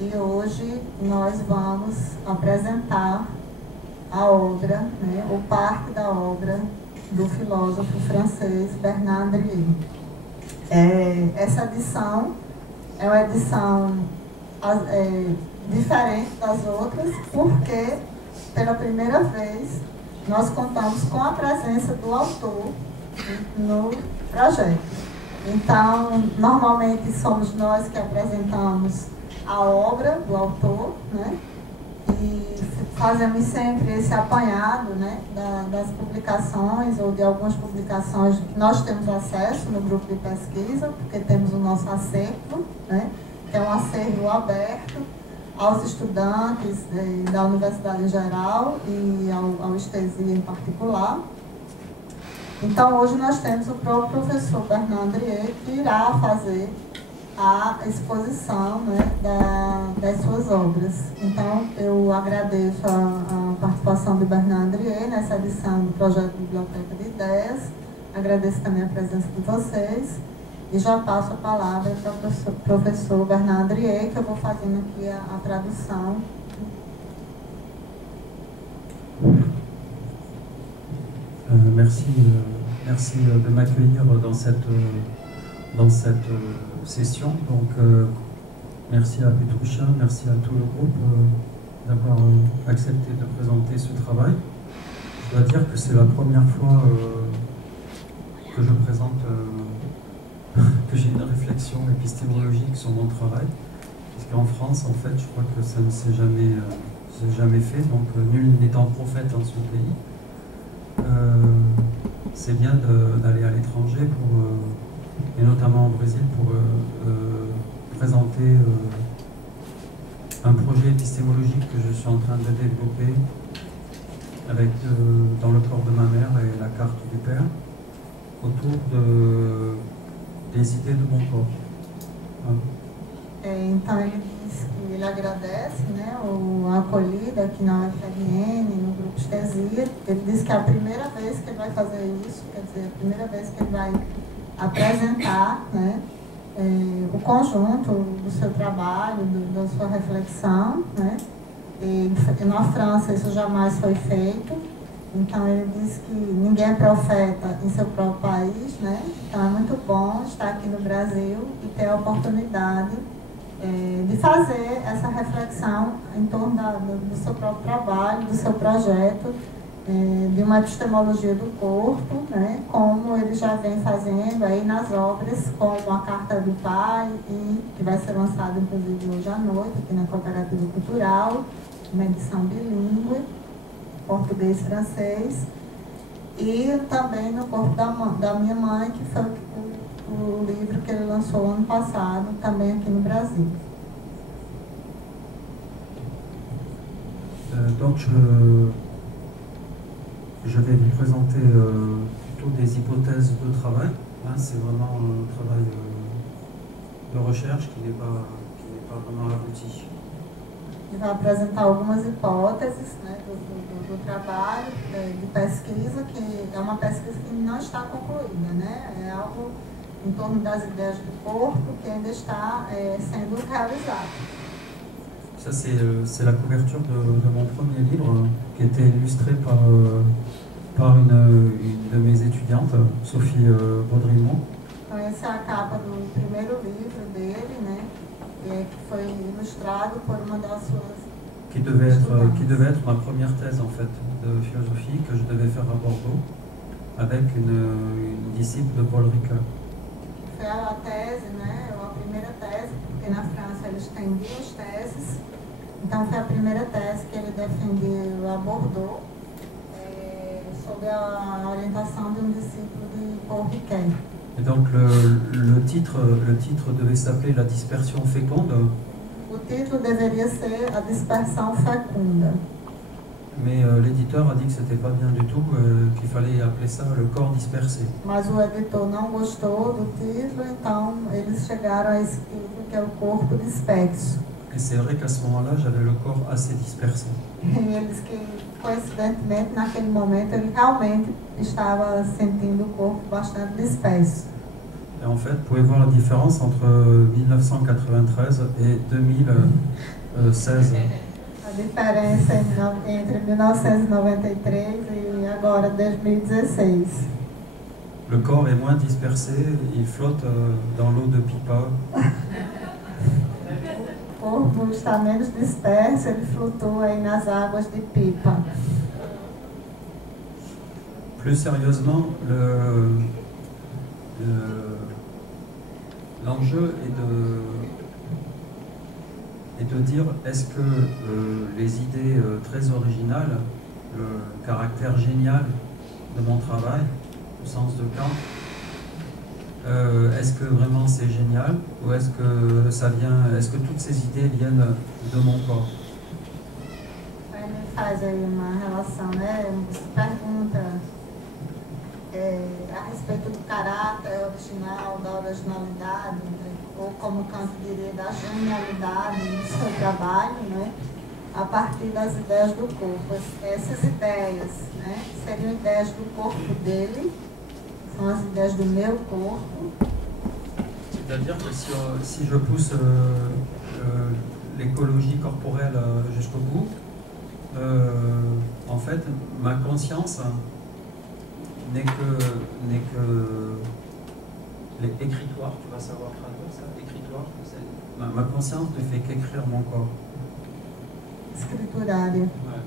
E hoje nós vamos apresentar a obra, né, ou parte da obra do filósofo francês Bernard Henry. Essa edição é uma edição diferente das outras, porque pela primeira vez nós contamos com a presença do autor no projeto. Então, normalmente somos nós que apresentamos a obra do autor, né? E fazemos sempre esse apanhado, né, das publicações ou de algumas publicações que nós temos acesso no grupo de pesquisa, porque temos o nosso acervo, né, que é um acervo aberto aos estudantes da universidade em geral e ao Estesia em particular. Então, hoje nós temos o próprio professor Bernard Henry, que irá fazer a exposição, né, das suas obras. Então, eu agradeço a participação de Bernard Henry nessa edição do projeto Biblioteca de Ideias, agradeço também a presença de vocês, e já passo a palavra para o professor Bernard Henry, que eu vou fazendo aqui a tradução. Merci de m'accueillir dans cette session. Donc, merci à Petrusha, merci à tout le groupe d'avoir accepté de présenter ce travail. Je dois dire que c'est la première fois que je présente, que j'ai une réflexion épistémologique sur mon travail. Parce qu'en France, en fait, je crois que ça ne s'est jamais fait. Donc, nul n'étant prophète en son pays. C'est bien d'aller à l'étranger, et notamment au Brésil, pour présenter un projet épistémologique que je suis en train de développer avec, dans le corps de ma mère et la carte du père, autour des idées de mon corps. Então ele diz que ele agradece, né, a acolhida aqui na UFRN, no grupo Estesia. Ele diz que é a primeira vez que ele vai fazer isso, quer dizer, a primeira vez que ele vai apresentar, né, o conjunto do seu trabalho, da sua reflexão, né. E na França isso jamais foi feito. Então ele diz que ninguém é profeta em seu próprio país, né. Então é muito bom estar aqui no Brasil e ter a oportunidade de fazer essa reflexão em torno do seu próprio trabalho, do seu projeto, de uma epistemologia do corpo, né, como ele já vem fazendo aí nas obras como a Carta do Pai, que vai ser lançada inclusive hoje à noite aqui na Cooperativa Cultural, uma edição bilíngue, português e francês, e também no corpo da minha mãe, que foi o livro que ele lançou ano passado, também aqui no Brasil. Donc je vais vous présenter plutôt des hypothèses de travail. C'est vraiment un travail de recherche qui n'est pas vraiment abouti. Ele vai apresentar algumas hipóteses, né, do trabalho de pesquisa, que é uma pesquisa que não está concluída, né? É algo em torno das ideias do corpo que ainda está sendo realizado. Ça, c'est la couverture de mon premier livre, qui était illustré par une de mes étudiantes, Sophie Baudrimont. Então, essa é a capa do primeiro livro dele, né? Que foi ilustrado por uma das suas qui devait être ma première thèse, en fait, de philosophie, que je devais faire à Bordeaux, avec une disciple de Paul Ricoeur. Foi a tese, né? A primeira tese, porque na França eles têm duas teses. Então foi a primeira tese que ele defendeu a Bordeaux, sob a orientação de um discípulo de Paul Ricoeur. Et donc le titre devait s'appeler La dispersion féconde. O título deveria ser A Dispersão Fecunda. Mais l'éditeur a dit que c'était pas bien du tout, qu'il fallait appeler ça le corps dispersé. Mas o editor não gostou do título, então eles chegaram a esse título, que é o corpo disperso. Et c'est vrai qu'à ce moment-là, j'avais le corps assez dispersé. E ele disse que, coincidentemente, naquele momento, ele realmente estava sentindo o corpo bastante disperso. Et en fait, vous pouvez voir la différence entre 1993 et 2016. A diferença entre 1993 e agora 2016. Le corps est moins dispersé, il flotte dans l'eau de pipa. O corpo está menos disperso, ele flutua aí nas águas de pipa. Plus sérieusement, l'enjeu est de dire est-ce que les idées très originales, le caractère génial de mon travail, au sens de Kant, est-ce que vraiment c'est génial ou est-ce que ça vient, est-ce que toutes ces idées viennent de mon corps? Ele faz aí uma relação, né? Se pergunta a respeito do caráter original, da originalidade, ou como Kant diria, da genialidade do seu trabalho, né? A partir das ideias do corpo. Essas ideias, né? Seriam ideias do corpo dele, são as ideias do meu corpo. C'est-à-dire que si je pousse l'écologie corporelle jusqu'au bout, en fait, ma conscience n'est que l'écritoire, tu vas savoir traduire ça, écritoire, ma conscience ne fait qu'écrire mon corps. Escriturária. Ouais.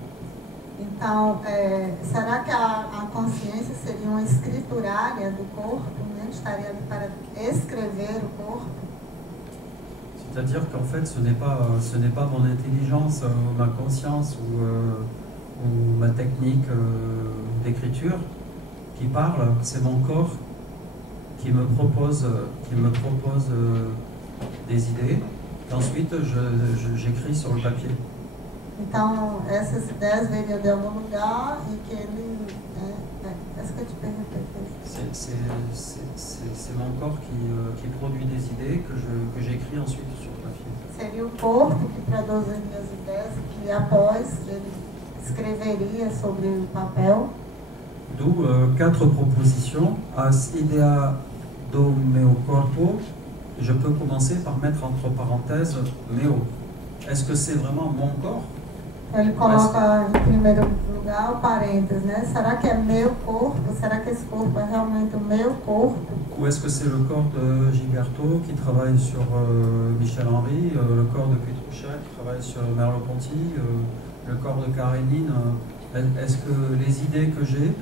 Então, será que a consciência seria uma escriturária do corpo, né? Estaria ali para escrever o corpo? C'est-à-dire qu'en fait, ce n'est pas mon intelligence, ma conscience ou ma technique d'écriture qui parle, c'est mon corps qui me propose des idées. Et ensuite, j'écris sur le papier. Então, essas ideias veriam de algum lugar e que ele... Est-ce que tu peux répéter? C'est mon corps qui produit des idées que j'écris ensuite sur le papier. Seria o corpo que produziria as ideias e que após ele escreveria sobre o papel. D'où 4 propositions. As idea do meu corpo. Je peux commencer par mettre entre parenthèses meu. Est-ce que c'est vraiment mon corps? Ele coloca em primeiro lugar o parênteses, né? Será que é meu corpo? Será que esse corpo é realmente o meu corpo? Ou est-ce que c'est le corps de Gilberto qui travaille sur Michel Henry, le corps de Petrouchet qui travaille sur Merleau-Ponty, le corps de Karénine? Est-ce que les idées que j'ai,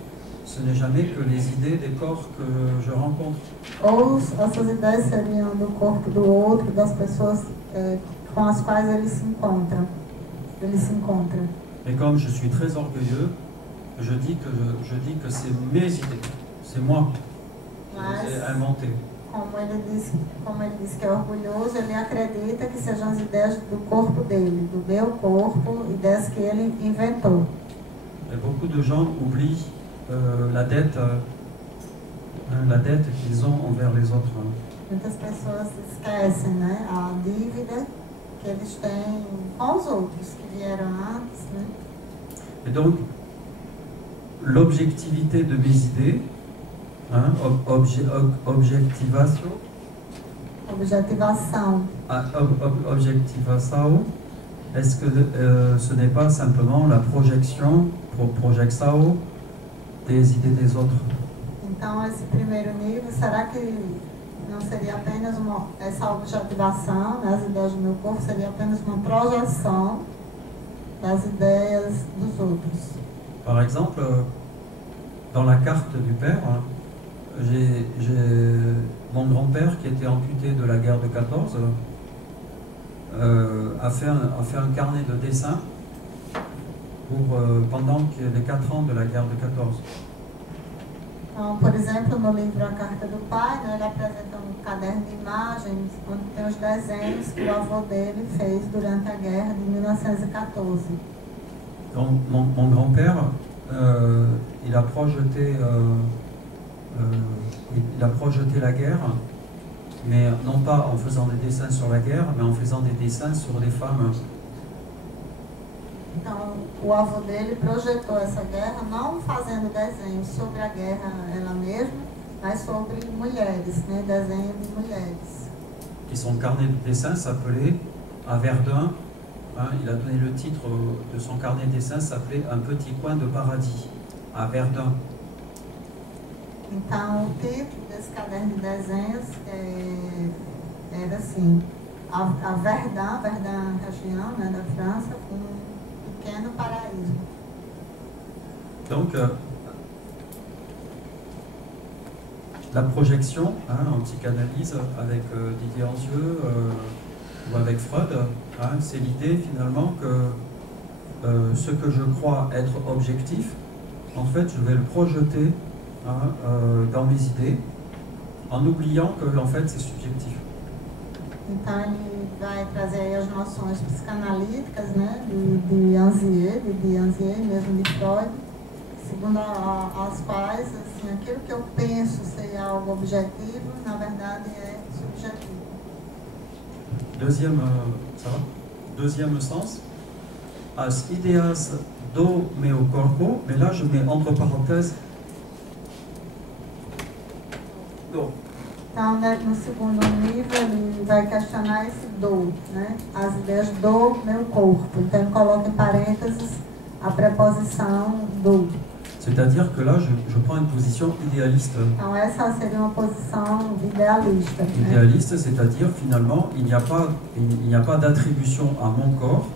ce n'est jamais que les idées des corps que je rencontre? Ou essas ideias seriam do corpo do outro, das pessoas com as quais ele se encontra. Et comme je suis très orgueilleux, je dis que c'est mes idées, c'est moi qui les ai inventées. Como ele disse que é orgulhoso, ele acredita que sejam as ideias do corpo dele, do meu corpo, ideias que ele inventou. Et beaucoup de gens oublient la dette qu'ils ont envers les autres. Muitas pessoas esquecem, né, a dívida que eles têm com os outros que vieram antes, né? Et donc, l'objectivité de mes idées, objectivation, est-ce que ce n'est pas simplement la projection, projexao, des idées des autres? Então, esse primeiro nível, será que não seria apenas essa objetivação, né, as ideias do meu corpo, seria apenas uma projeção das ideias dos outros? Par exemple, dans la carte du père, j'ai mon grand-père qui était amputé de la guerre de 14 a fait un carnet de dessin pendant les 4 ans de la guerre de 14. Então, por exemplo, no livro A Carta do Pai, né, ele apresenta um caderno de imagens onde tem os desenhos que o avô dele fez durante a guerra de 1914. Donc, mon grand-père, il a projeté la guerre, mais non pas en faisant des dessins sur la guerre, mais en faisant des dessins sur les femmes. Então, o avô dele projetou essa guerra não fazendo desenhos sobre a guerra ela mesma, mas sobre mulheres, né? Desenho de mulheres. Et son carnet de dessin s'appelait à Verdun, hein, il a donné le titre de son carnet de dessin, s'appelait Un petit coin de paradis, à Verdun. Então, o título desse caderno de desenhos era assim, a Verdun região, né, da França, um pequeno paraíso. Donc, la projection, hein, en psychanalyse, avec Didier Anzieux ou avec Freud, hein, c'est l'idée finalement que ce que je crois être objectif, en fait, je vais le projeter, hein, dans mes idées, en oubliant que en fait c'est subjectif. Então ele vai trazer aí as noções psicanalíticas, né, de Anzieux, mesmo de Freud, segundo as quais assim, aquilo que eu penso ser algo objetivo, na verdade é subjetivo. Deuxième sens, as ideas do meu corpo, mais là je mets entre parenthèses do. Então, né, no segundo livro, ele vai questionar esse do, né? As ideias do meu corpo. Então, ele coloca em parênteses a preposição do. C'est-à-dire que là, je prends une position idéaliste. Então, essa seria uma posição idealista. Idéaliste, né? C'est-à-dire, finalement, il n'y a pas d'attribution à mon corps.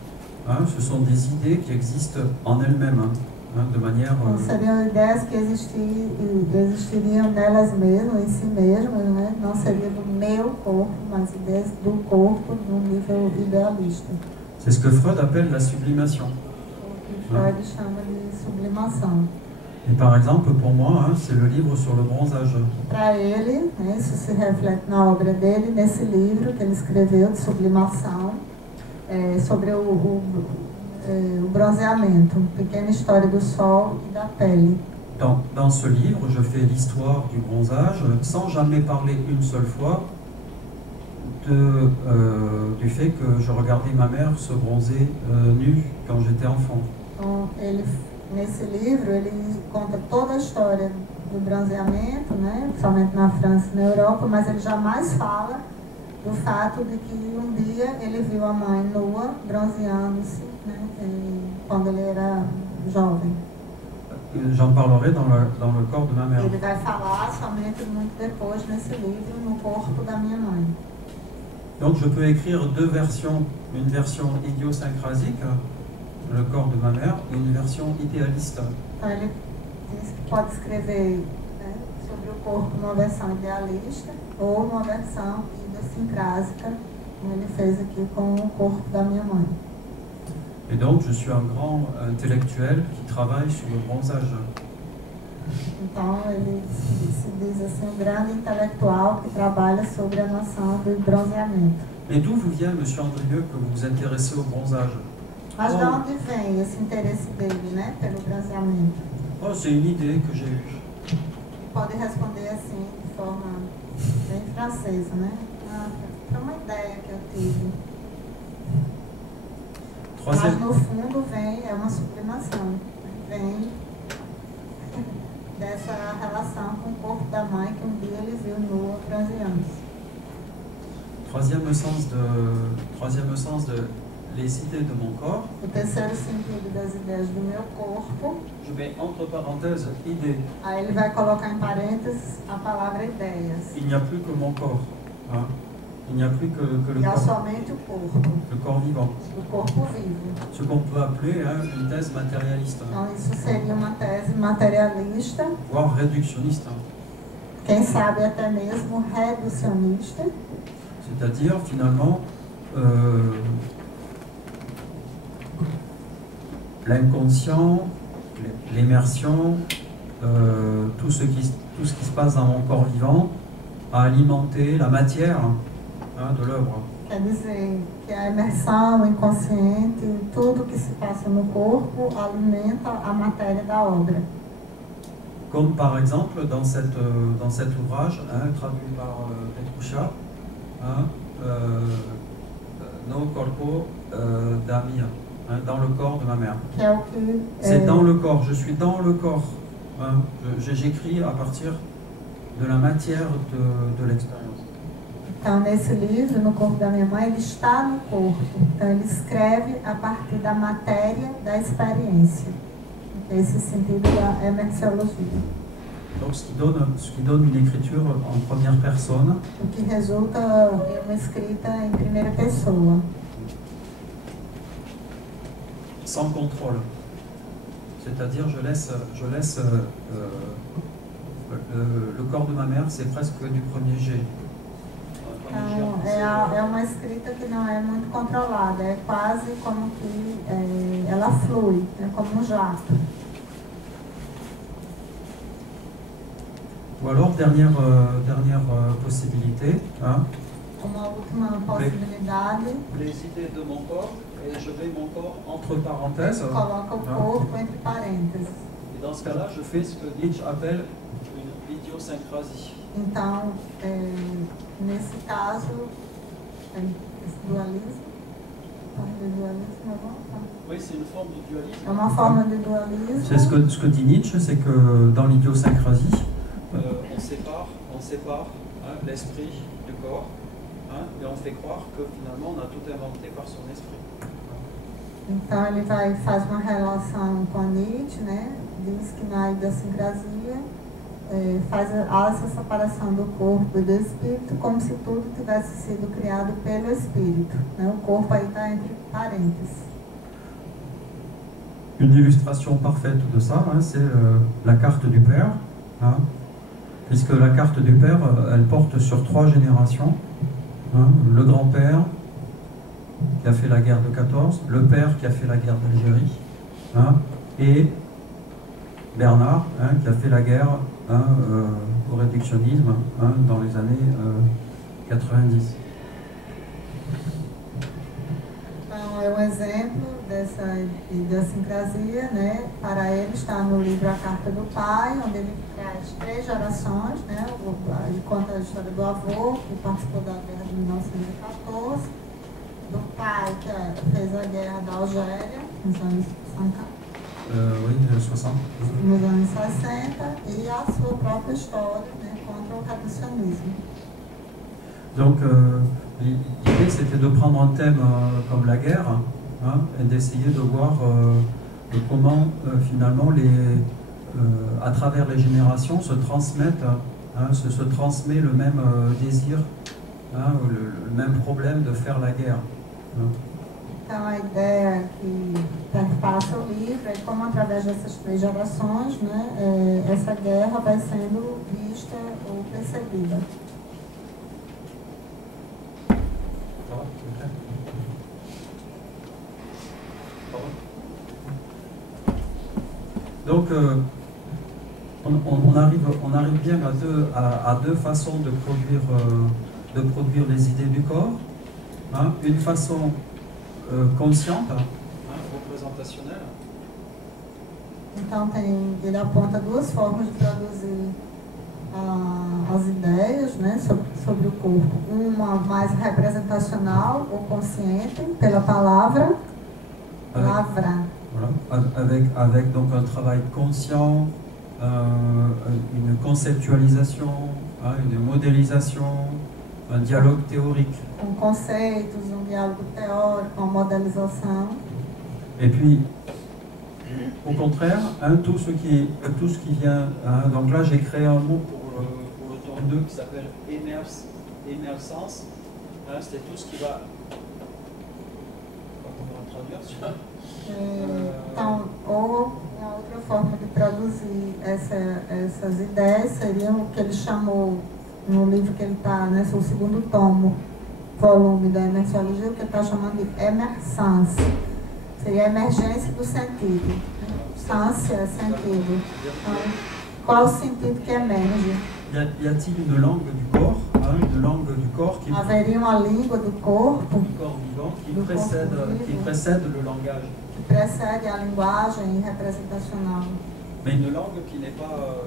Hein, ce sont des idées qui existent en elles-mêmes. Hein, de manière... Então, seriam ideias que existiriam nelas mesmas, em si mesmas, né? Não seria do meu corpo, mas ideias do corpo no nível idealista. C'est ce que Freud appelle la sublimation. O que Freud chama de sublimação. Et par exemple, pour moi, hein, c'est le livre sur le bronzage. Para ele, né, isso se reflete na obra dele, nesse livro que ele escreveu de sublimação, sobre o bronzeamento, uma pequena história do sol e da pele. Dans ce livre, je fais l'histoire du bronzage sans jamais parler une seule fois du fait que je regardais ma mère se bronzer nue quand j'étais enfant. Então, nesse livro, ele conta toda a história do bronzeamento, né, principalmente na França e na Europa, mas ele jamais fala do fato de que um dia ele viu a mãe nua, bronzeando-se, né, quando ele era jovem. J'en parlerai dans le corps de ma mère. Ele vai falar somente muito depois nesse livro, no corpo da minha mãe. Donc je peux écrire deux versions, une version idiosyncrasique, le corps de ma mère, et une version idéaliste. Então ele diz que pode escrever, né, sobre o corpo numa versão idealista ou numa versão idiosincrásica, como ele fez aqui com o corpo da minha mãe. Et donc je suis un grand intellectuel qui travaille sur le bronzage. Então ele se diz assim, um grande intelectual que trabalha sobre a noção do bronzeamento. Et d'où vous vient, Monsieur Andrieux, que vous vous intéressez au bronzage? Mas de onde vem esse interesse dele, né, pelo bronzeamento? Oh, c'est une idée que j'ai eue. Pode responder assim, de forma bem francesa, né? É uma ideia que eu tive. Mas no fundo vem, é uma sublimação, vem dessa relação com o corpo da mãe que um dia ele viu nua bronzeando-se. Troisième sens de les idées de mon corps. O terceiro sentido das ideias do meu corpo. Je mets entre parenthèses idées. Aí ele vai colocar em parênteses a palavra ideias. Il n'y a plus que mon corps. Hein? Il n'y a plus que le corps. Somente o corpo. Le corps vivant. O corpo vivo. Ce qu'on peut appeler, hein, une thèse matérialiste. Então isso seria uma tese materialista. Voire réductionniste. Quem sabe até mesmo reducionista. C'est-à-dire, finalement, l'inconscient, l'immersion, tout ce qui se passe dans mon corps vivant a alimenté la matière, hein, de l'œuvre. Quer dizer que a imersão, o inconsciente, tudo que se passa no corpo alimenta a matéria da obra. Comme par exemple dans cet ouvrage, hein, traduit par Petruccia, hein, No corpo da mia, hein, dans le corps de ma mère. C'est dans le corps, je suis dans le corps. Hein, j'écris à partir de la matière de l'expérience. Então, nesse livro, No Corpo da Minha Mãe, ele está no corpo. Então, ele escreve a partir da matéria da experiência. Esse sentido da emerciologia. Donc, ce qui donne une écriture en première personne. O que resulta em uma escrita em primeira pessoa. Sans contrôle. C'est-à-dire, je laisse le corps de ma mère, c'est presque du premier jet. Então, é uma escrita que não é muito controlada, é quase como que ela flui, é como um jato. Ou alors, dernière possibilité. Hein, uma última possibilidade. Les idées de mon corps, et je mets mon corps entre parenthèses. Coloca o corpo entre parênteses. Et dans ce cas-là, je fais ce que Nietzsche appelle une idiosyncrasie. Então, nesse caso, esse dualismo. Oui, c'est une forme de dualisme. É uma forma de dualismo. C'est ce que dit Nietzsche, c'est que dans l'idiosyncrasie, on sépare hein, l'esprit du corps, hein, et on fait croire que finalement on a tout inventé par son esprit. Então ele faz uma relação com Nietzsche, né? Diz que na idiosincrasia faz essa separação do corpo e do espírito como se tudo tivesse sido criado pelo espírito, né? O corpo aí está entre parênteses. Une illustration parfaite de ça, hein, c'est la carte du père, hein, puisque la carte du père, elle porte sur 3 générations. Hein, le grand-père qui a fait la guerre de 14, le père qui a fait la guerre d'Algérie, hein, et Bernard hein, qui a fait la guerre hein, au réductionnisme hein, dans les années 90. Então, é um exemplo dessa idiosincrasia, né? Para ele está no livro A Carta do Pai, onde ele traz 3 gerações, né? Ele conta a história do avô, que participou da guerra de 1914, do pai, que fez a guerra da Algéria, nos anos 60, nos anos 60, e a sua própria história, né? Contra o reducionismo. Donc, l'idée, c'était de prendre un thème comme la guerre hein, et d'essayer de voir comment finalement, à travers les générations, se transmettent, hein, se transmet le même désir, hein, le même problème de faire la guerre. Hein. Então, a ideia que perpassa o livro é como, através dessas 3 gerações, né, essa guerra vai sendo vista ou percebida. Donc, on arrive bien à deux façons de produire les idées du corps. Hein, une façon consciente, hein, représentationnelle. Então, ele aponta 2 formas de produzir as ideias, né, sobre o corpo. Uma mais representacional ou consciente, pela palavra. Voilà, avec donc un travail conscient, une conceptualisation, hein, une modélisation, un dialogue théorique. Com conceitos, diálogo théorique, uma modélisation. Et puis, au contraire, hein, tout ce qui vient, hein, donc là j'ai créé un mot pour le tome 2 qui s'appelle émersence, hein, c'est tout ce qui va... Comment traduire ça? Então, ou uma outra forma de produzir essas ideias seria o que ele chamou no livro que ele está, né, o 2º tomo, volume da emerciologia, o que ele está chamando de emersance. Seria a emergência do sentido. Science é sentido. Então, qual o sentido que emerge? Y a-t-il une langue du corps, hein, une langue du corps qui... Haveria uma língua do corpo, du corps vivant qui précède le langage. Que précède a linguagem representacional. Mais une langue qui n'est pas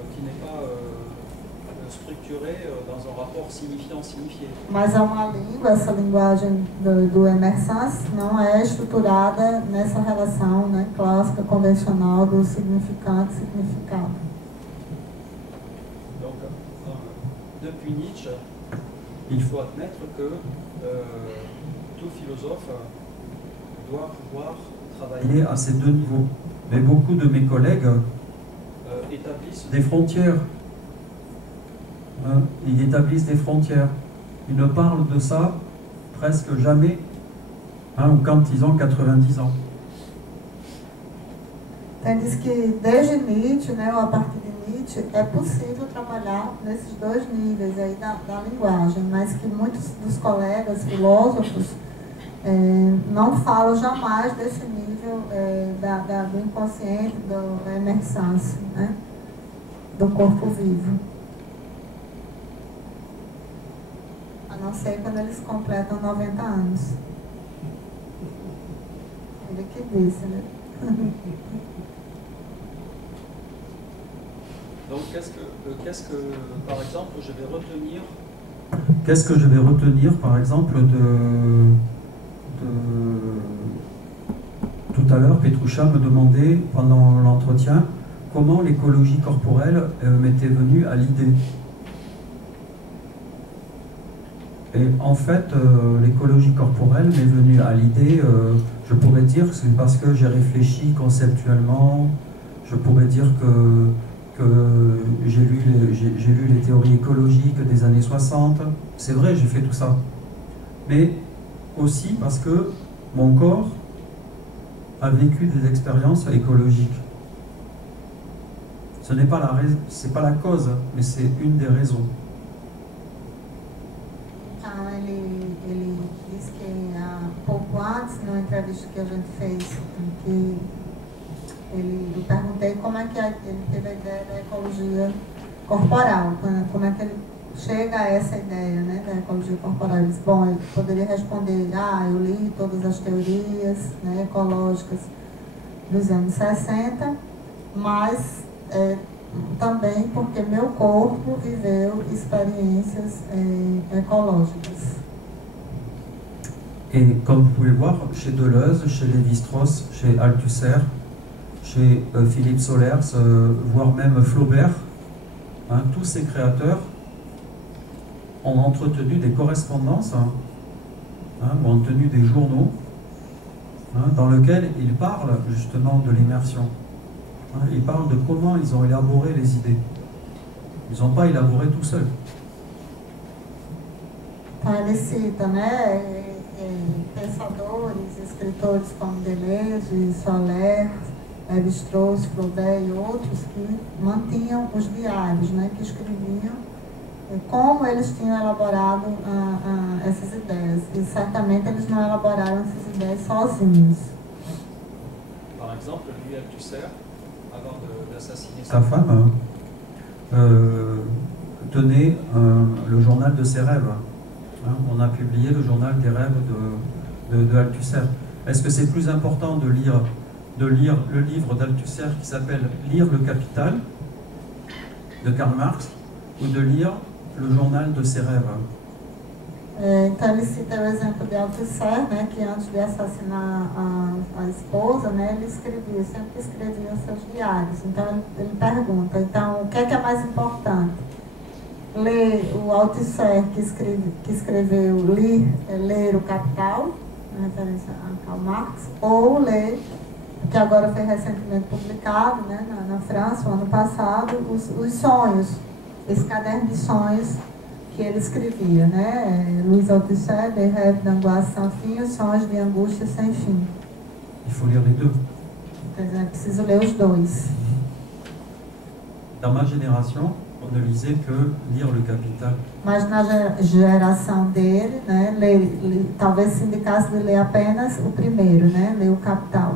structurée dans un rapport signifiant-signifié. Mas é uma língua, essa linguagem do emersance não é estruturada nessa relação, né, clássica, convencional do significante-significado. depuis Nietzsche, il faut admettre que tout philosophe doit pouvoir travailler à ces deux niveaux. Mais beaucoup de mes collègues établissent des frontières. Ils établissent des frontières. Ils ne parlent de ça presque jamais, ou quand ils ont 90 ans. Então, diz que desde Nietzsche, né, ou a partir de Nietzsche, é possível trabalhar nesses dois níveis aí da linguagem, mas que muitos dos colegas filósofos não falam jamais desse nível do inconsciente, da emergência, né, do corpo vivo. A não ser quando eles completam 90 anos. Ele que disse, né? Donc, qu'est-ce que, par exemple, je vais retenir? Qu'est-ce que je vais retenir, par exemple, tout à l'heure, Petrusha me demandait pendant l'entretien comment l'écologie corporelle m'était venue à l'idée. Et en fait, l'écologie corporelle m'est venue à l'idée, je pourrais dire, c'est parce que j'ai réfléchi conceptuellement, je pourrais dire que j'ai lu les théories écologiques des années 60, c'est vrai, j'ai fait tout ça. Mais aussi parce que mon corps a vécu des expériences écologiques. Ce n'est pas la cause, mais c'est une des raisons. Então, ele disse que há pouco antes, numa entrevista que a gente fez, que eu perguntei como é que ele teve a ideia da ecologia corporal, como é que ele chega a essa ideia, né, da ecologia corporal. Ele disse, bom, ele poderia responder, eu li todas as teorias, né, ecológicas dos anos 60, mas também porque meu corpo viveu expériences écologiques. Et comme vous pouvez voir, chez Deleuze, chez Lévi-Strauss, chez Althusser, chez Philippe Solers, voire même Flaubert, tous ces créateurs ont entretenu des correspondances, ou ont tenu des journaux, dans lesquels ils parlent justement de l'immersion. Ils parlent de comment ils ont élaboré les idées. Ils n'ont pas élaboré tout seuls. Então ele cita, né, pensadores, escritores como Deleuze, Solers, Lévi-Strauss, Flaubert e outros que mantinham os diários, né, que escreviam como eles tinham elaborado essas ideias. E certamente eles não elaboraram essas ideias sozinhos. Par exemple, lui, Althusser, avant d'assassiner sa femme, tenait le journal de ses rêves. On a publié le journal des rêves de Althusser. Est-ce que c'est plus important de lire le livre d'Althusser qui s'appelle « Lire le Capital » de Karl Marx ou de lire le journal de ses rêves? Então ele cita o exemplo de Althusser, né, que antes de assassinar a esposa, né, ele escrevia, sempre escrevia os seus diários. Então ele pergunta, então o que é mais importante? Ler o Althusser que escreveu Ler o Capital, em referência a Karl Marx, ou ler, que agora foi recentemente publicado, né, na França, o ano passado, os sonhos, esse caderno de sonhos que ele escrevia, né? Louis Althusser, Des rêves d'angoisse sans fin, os sonhos de angústia sem fim. Il faut lire les deux. Então, é preciso ler os dois. Dans ma génération, on ne lisait que Lire le Capital. Mas na geração dele, né, talvez se indicasse de ler apenas o primeiro, né? Ler o Capital.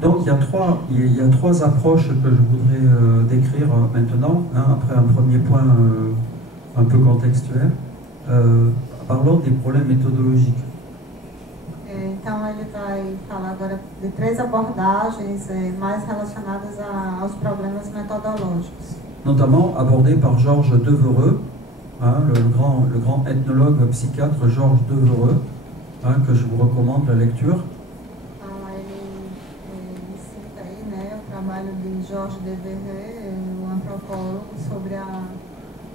Donc il y a trois approches que je voudrais décrire maintenant, après un premier point un peu contextuel. Parlons des problèmes méthodologiques. Então ele vai falar agora de 3 abordagens mais relacionadas aos problemas metodológicos. Notamment abordé par Georges Devereux, hein, le grand ethnologue psychiatre Georges Devereux, hein, que je vous recommande la lecture. Então ele cita aí, né, o trabalho de Georges Devereux, um antropólogo, sobre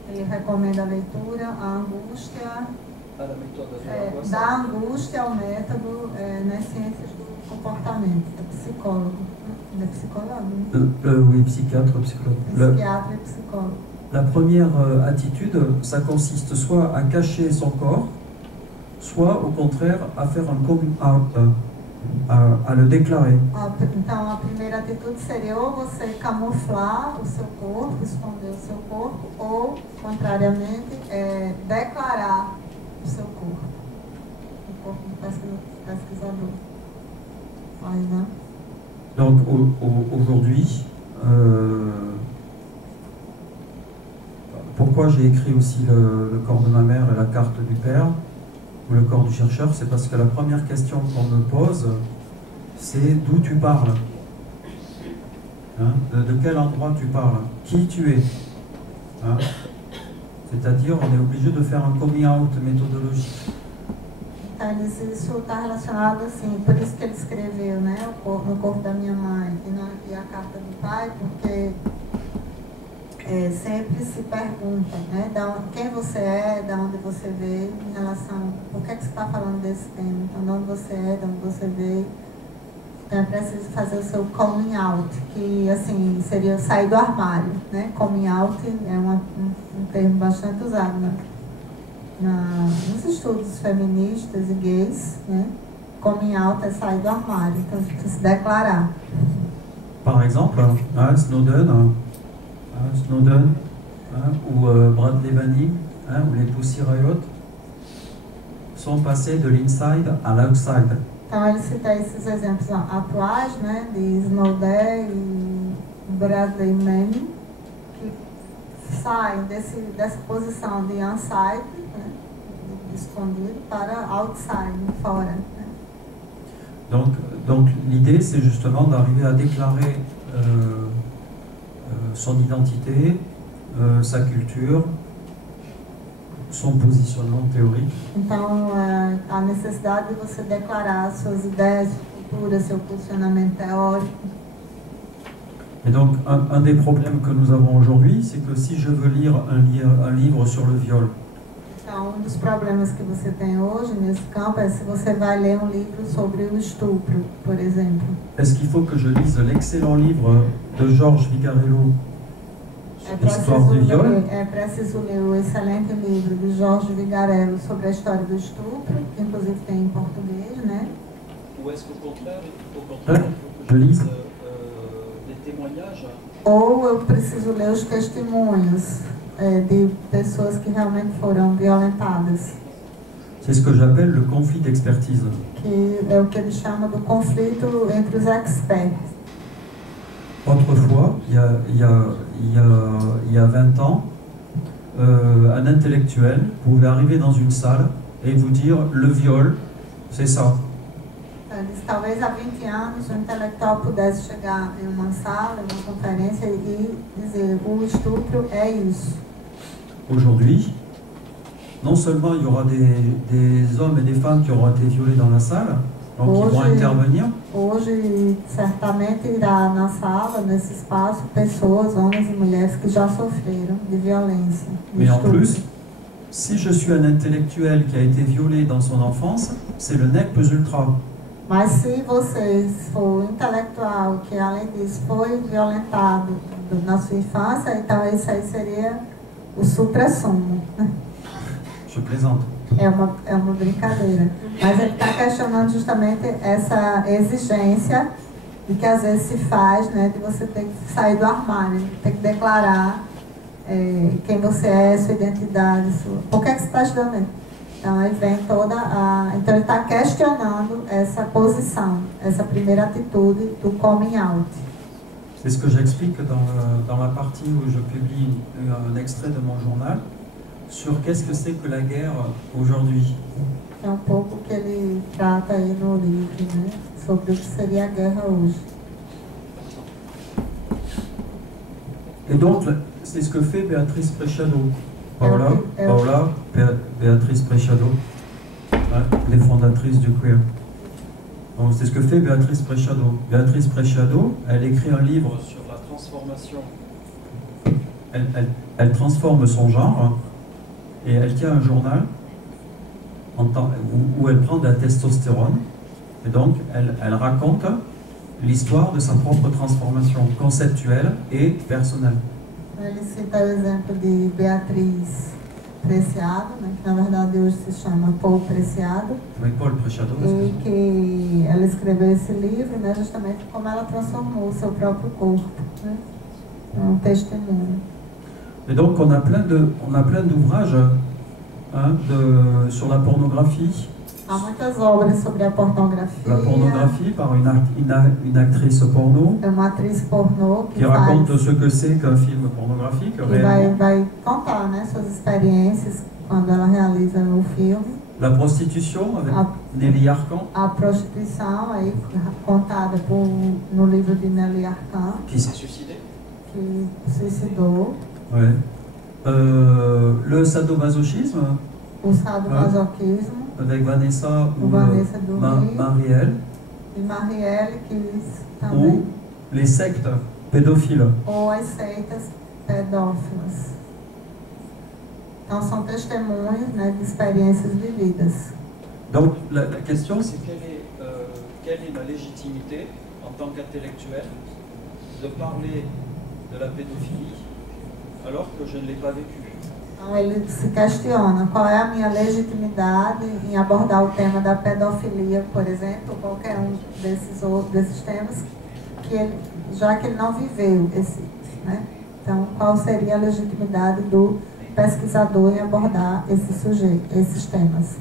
ele recomenda a leitura, a angústia, da angústia ao método nas ciências do comportamento, do psicólogo. De psychologue. Oui, psychiatre, psychologue. Psychiatre et psychologue. La première attitude, ça consiste soit à cacher son corps, soit au contraire à faire un coming out, à le déclarer. Então a primeira atitude seria ou você camuflar o seu corpo, esconder o seu corpo, ou, contrariamente, declarar o seu corpo. O corpo do pesquisador. Par exemple. Donc aujourd'hui, pourquoi j'ai écrit aussi le corps de ma mère et la carte du père, ou le corps du chercheur, c'est parce que la première question qu'on me pose, c'est d'où tu parles, hein, de quel endroit tu parles, qui tu es. Hein. C'est-à-dire, on est obligé de faire un coming out méthodologique. Então, isso está relacionado, assim, por isso que ele escreveu, né, no corpo da minha mãe e a carta do pai, porque sempre se pergunta, né, quem você é, de onde você veio, em relação, por que você está falando desse tema, então, de onde você é, de onde você veio. Então, é preciso fazer o seu coming out, que, assim, seria sair do armário, né, coming out é um termo bastante usado, né? Nos estudos feministas e gays, né, coming out é sair do armário, então você precisa se declarar. Par exemple, Snowden, ou Bradley Manning, ou les Pussy Riot, sont passés de l'inside à l'outside. Então ele cita esses exemplos atuais, né, de Snowden e Bradley Manning, que saem dessa posição de inside, né, escondido, para outside, fora. Né. Donc l'idée, c'est justement d'arriver à déclarer son identité, sa culture, son positionnement théorique. Então, a necessidade de você declarar suas ideias, sua cultura, seu posicionamento teórico. Et donc, un des problèmes que nous avons aujourd'hui, c'est que si je veux lire un livre sur le viol, então, dos problemas que você tem hoje nesse campo é se você vai ler livro sobre o estupro, por exemplo. Est-ce qu'il faut que je lise l'excellent livre de Georges Vigarello, Histoire du viol? É preciso ler o excelente livro de Jorge Vigarello sobre a história do estupro, que inclusive tem em português, né? Ou est-ce qu'au contraire, je lis. Des témoignages? Ou eu preciso ler os testemunhos de pessoas que realmente foram violentadas. C'est ce que j'appelle le conflit d'expertise. Que é o que ele chama do conflito entre os experts. Autrefois, il y a 20 ans, un intellectuel pouvait arriver dans une salle et vous dire le viol, c'est ça. Talvez há 20 anos um intelectual pudesse chegar em uma sala, em uma conferência e dizer o estupro é isso. Aujourd'hui, non seulement il y aura des hommes et des femmes qui auront été violés dans la salle, donc ils vont intervenir. Hoje, certamente irá na sala, nesse espaço, pessoas, homens e mulheres que já sofreram de violência. Mais en plus, si je suis un intellectuel qui a été violé dans son enfance, c'est le nec plus ultra. Mas se você for intelectual que, além disso, foi violentado na sua infância, então isso aí seria o supra-sumo. Je plaisante. É uma brincadeira. Mas ele está questionando justamente essa exigência de que às vezes se faz, né, de você ter que sair do armário, ter que declarar quem você é, sua identidade, por que você está estudando isso? Então aí vem toda então ele está questionando essa posição, essa primeira atitude do coming out. C'est ce que j'explique dans la partie où je publie un extrait de mon journal sur qu'est-ce que c'est que la guerre aujourd'hui. que é um pouco o que ele trata aí no livro, né? Sobre o que seria a guerra hoje. Et donc, c'est ce que fait Béatrice Preciado. Paola, Béatrice Preciado, hein, les fondatrices du queer. Donc, c'est ce que fait Béatrice Preciado. Béatrice Preciado, elle écrit un livre sur la transformation. Elle transforme son genre et elle tient un journal où elle prend de la testostérone. Et donc, elle raconte l'histoire de sa propre transformation conceptuelle et personnelle. Ele cita o exemplo de Beatriz Preciado, né, que na verdade hoje se chama Paul Preciado, Oui, Paul Preciado. e que ela escreveu esse livro, né, justamente como ela transformou o seu próprio corpo, né, um testemunho. Et donc on a plein d'ouvrages hein, sur la pornographie. Há muitas obras sobre a pornografia. La pornographie par une actrice porno É uma atriz pornô qui raconte ce que c'est qu'un film pornographique que réellement. vai contar, né, suas experiências quando ela realiza o filme. La prostitution avec Nelly Arcan. A prostituição aí contada no livro de Nelly Arcan, Qui s'est suicidé. que suicidou. Ouais. Le sadomasochisme O sadomasoquismo, avec Vanessa ou Vanessa do Rio, Marielle, e Marielle, que também, ou les sectes pédophiles. ou as seitas pedófilas. Então são testemunhos, né, de experiências vividas. Donc la question c'est Quelle est ma légitimité en tant qu'intellectuel de parler de la pédophilie alors que je ne l'ai pas vécu? Então ele se questiona qual é a minha legitimidade em abordar o tema da pedofilia, por exemplo, qualquer um desses temas, já que ele não viveu né? Então, qual seria a legitimidade do pesquisador em abordar esses temas?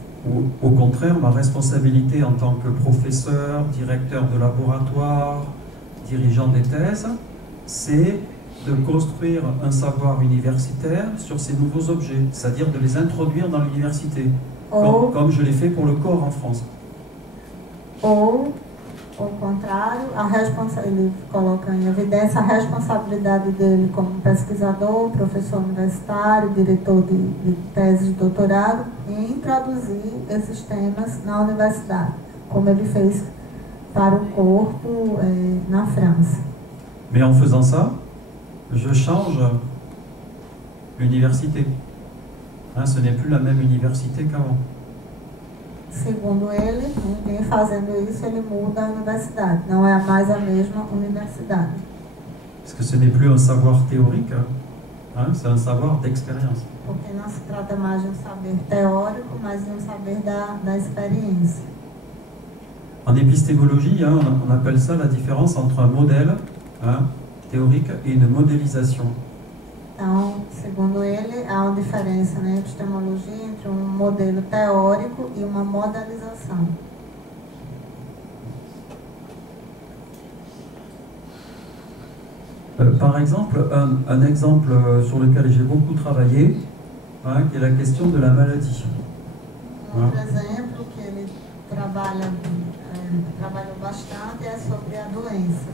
Au contraire, ma responsabilité en tant que professeur, directeur de laboratoire, dirigeant des thèses, c'est de construire un savoir universitaire sur ces nouveaux objets, c'est-à-dire de les introduire dans l'université, comme je l'ai fait pour le corps en France. Ou, ao contrário, ele coloca em evidência a responsabilidade dele como pesquisador, professor universitário, diretor de tese de doutorado, em introduzir esses temas na universidade, como ele fez para o corpo na França. Mais en faisant ça, je change l'université. Hein, ce n'est plus la même université qu'avant. Segundo ele, em fazendo isso, ele muda a universidade. Não é mais a mesma universidade. Parce que ce n'est plus un savoir théorique, hein, c'est un savoir d'expérience. Porque não se trata mais de um saber teórico, mas de um saber da experiência. En épistémologie, hein, on appelle ça la différence entre un modèle hein, théorique et une modélisation. Então, segundo ele, há uma diferença na epistemologia entre um modelo teórico e uma modelização. Par exemple, un exemple sur lequel j'ai beaucoup travaillé, hein, qui est la question de la maladie. Outro exemplo que ele trabalhou bastante é sobre a doença.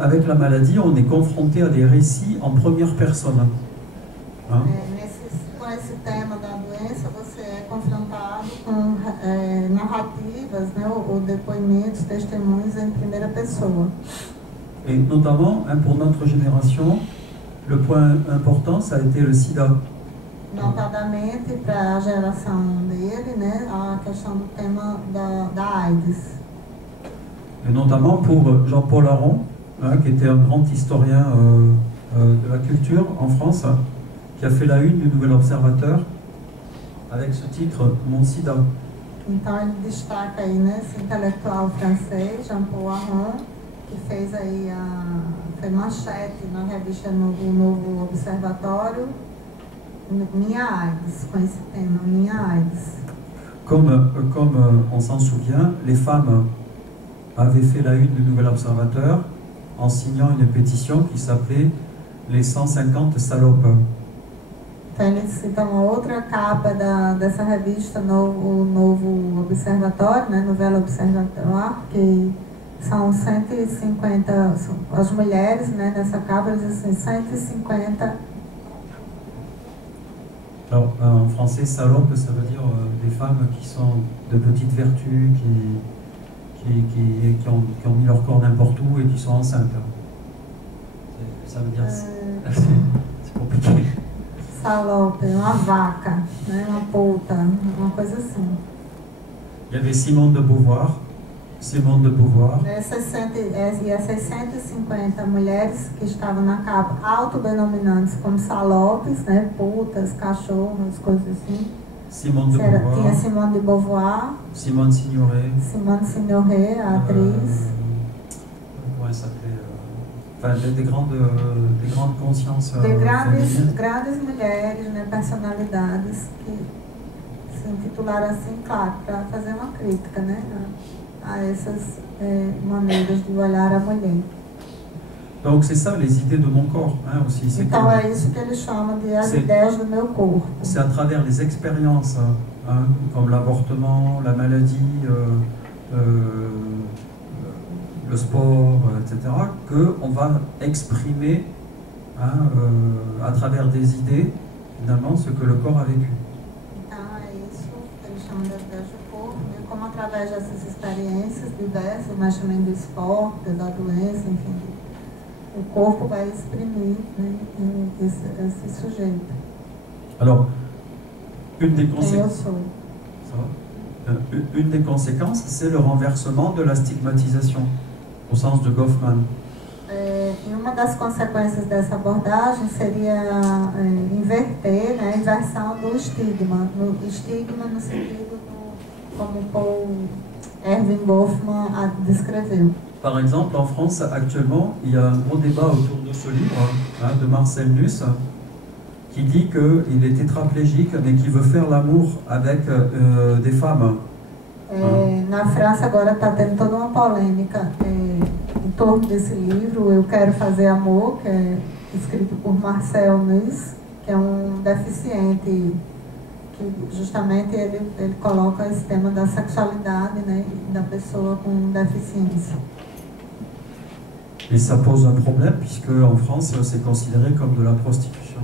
Avec la maladie, on est confronté à des récits en première personne. Hein? Com esse tema da doença, você é confrontado com narrativas, né, ou depoimentos, testemunhos em primeira pessoa. Et notamment, hein, pour notre génération, le point important, ça a été le sida. Notadamente para a geração dele, né, a questão do tema da AIDS. Et notamment pour Jean-Paul Aron, hein, qui était un grand historien de la culture en France, qui a fait la une du Nouvel Observateur avec ce titre « Mon sida ». Então ele destaca aí, né, esse intelectual francês, Jean-Paul Aron, que fez aí foi manchete na revista O Novo Observatório, Minha AIDS, com esse tema, Minha AIDS. Comme on s'en souvient, les femmes avaient fait la une du Nouvel Observateur en signant une pétition qui s'appelait « Les 150 salopes ». Então ele cita uma outra capa dessa revista, o Novo Observatório, né, Novela Observatório, que são 150, as mulheres, né, nessa capa, eles dizem 150. Alors, en français, salope, ça veut dire des femmes qui sont de petite vertu, qui ont mis leur corps n'importe où et qui sont enceintes. Ça veut dire... C'est compliqué. Salope, uma vaca, né, uma puta, uma coisa assim. Il y avait Simone de Beauvoir. Essas 150 mulheres que estavam na capa, autodenominantes como salopes, né, putas, cachorros, coisas assim. Simone de Beauvoir. Tinha Simone de Beauvoir. Simone Signoret. Simone Signoret, a atriz. Comment elle s'appelait? Enfin, des grandes consciences. Grandes mulheres, né, personalidades que se intitularam assim, claro, para fazer uma crítica, né, a essas maneiras de olhar a mulher. Donc c'est ça les idées de mon corps, hein, aussi. Então é isso que eles chamam de as ideias do meu corpo. C'est à travers les expériences, hein, comme l'avortement, la maladie, le sport, etc., qu'on va exprimer, hein, à travers des idées, finalement, ce que le corps a vécu. Então é isso que eles chamam das ideias do corpo, e como através dessas experiências diversas, mas também do esporte, da doença, enfim, o corpo vai exprimir, né, esse sujeito. Alors, une des conséquences, c'est le renversement de la stigmatisation, au sens de Goffman. E uma das consequências dessa abordagem seria inverter, né, a inversão do estigma. No estigma no sentido como Paul Erving Goffman descreveu. Par exemple, en France, actuellement, il y a un gros débat autour de ce livre, hein, de Marcel Nuss, qui dit qu'il est tétraplégique, mais qu'il veut faire l'amour avec des femmes. Na França agora está tendo toda uma polêmica em torno desse livro, Eu Quero Fazer Amor, que é escrito por Marcel Nuss, que é um deficiente, que justamente ele coloca esse tema da sexualidade, né, da pessoa com deficiência. Et ça pose un problème, puisque en France, c'est considéré comme de la prostitution.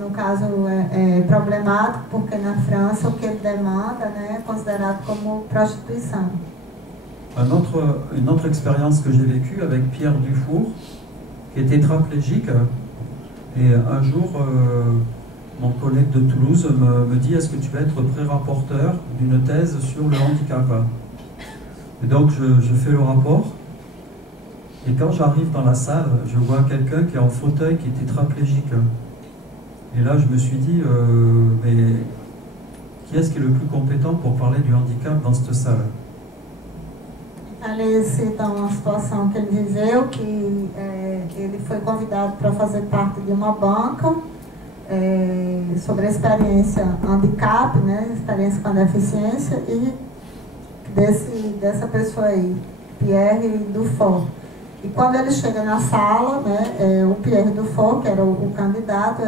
No caso, é problemático, porque na França o que ele demanda, né, é considerado como prostituição. Une autre expérience que j'ai vécue avec Pierre Dufour, qui est tétraplégique, et un jour, mon collègue de Toulouse me dit: est-ce que tu vas être pré-rapporteur d'une thèse sur le handicap? Et donc je fais le rapport, et quand j'arrive dans la salle, je vois quelqu'un qui est en fauteuil, qui est tétraplégique. Et là, je me suis dit, mais qui est-ce qui est le plus compétent pour parler du handicap dans cette salle? Ele cita uma situação que ele viveu, que ele foi convidado para fazer parte de uma banca sobre a experiência handicap, né, experiência com a deficiência, e dessa pessoa aí, Pierre Dufour. E quando ele chega na sala, né, o Pierre Dufour, que era o candidato,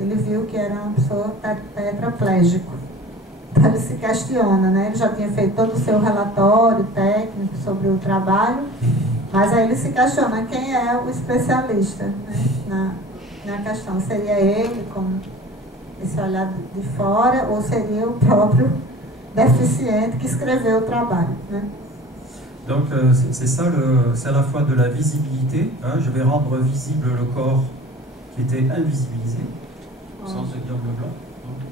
ele viu que era uma pessoa tetraplégico. Então ele se questiona, né? Ele já tinha feito todo o seu relatório técnico sobre o trabalho, mas aí ele se questiona quem é o especialista, né, na questão. Seria ele, com esse olhar de fora, ou seria o próprio deficiente que escreveu o trabalho, né? Donc c'est ça, c'est à la fois de la visibilité, hein, je vais rendre visible le corps qui était invisibilisé, au sens de Guillaume Leblanc.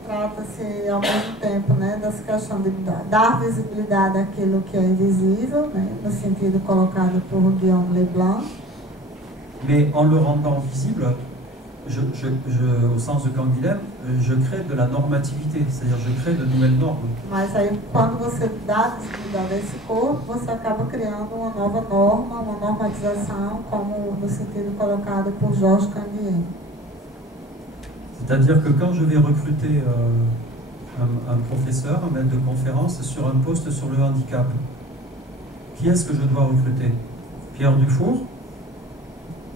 Trata-se ao mesmo tempo, né, dessa questão de dar visibilidade àquilo que é invisível, né, no sentido colocado por Guillaume Leblanc. Mais en le rendant visible, au sens de Canguilhem, je crée de la normativité, c'est-à-dire je crée de nouvelles normes. Mas aí, quando você dá visibilidade a esse corpo, você acaba criando uma nova norma, uma normatização, como no sentido colocado por Georges Canguilhem. C'est-à-dire que quand je vais recruter un professeur, un maître de conférence sur un poste sur le handicap, qui est-ce que je dois recruter? Pierre Dufour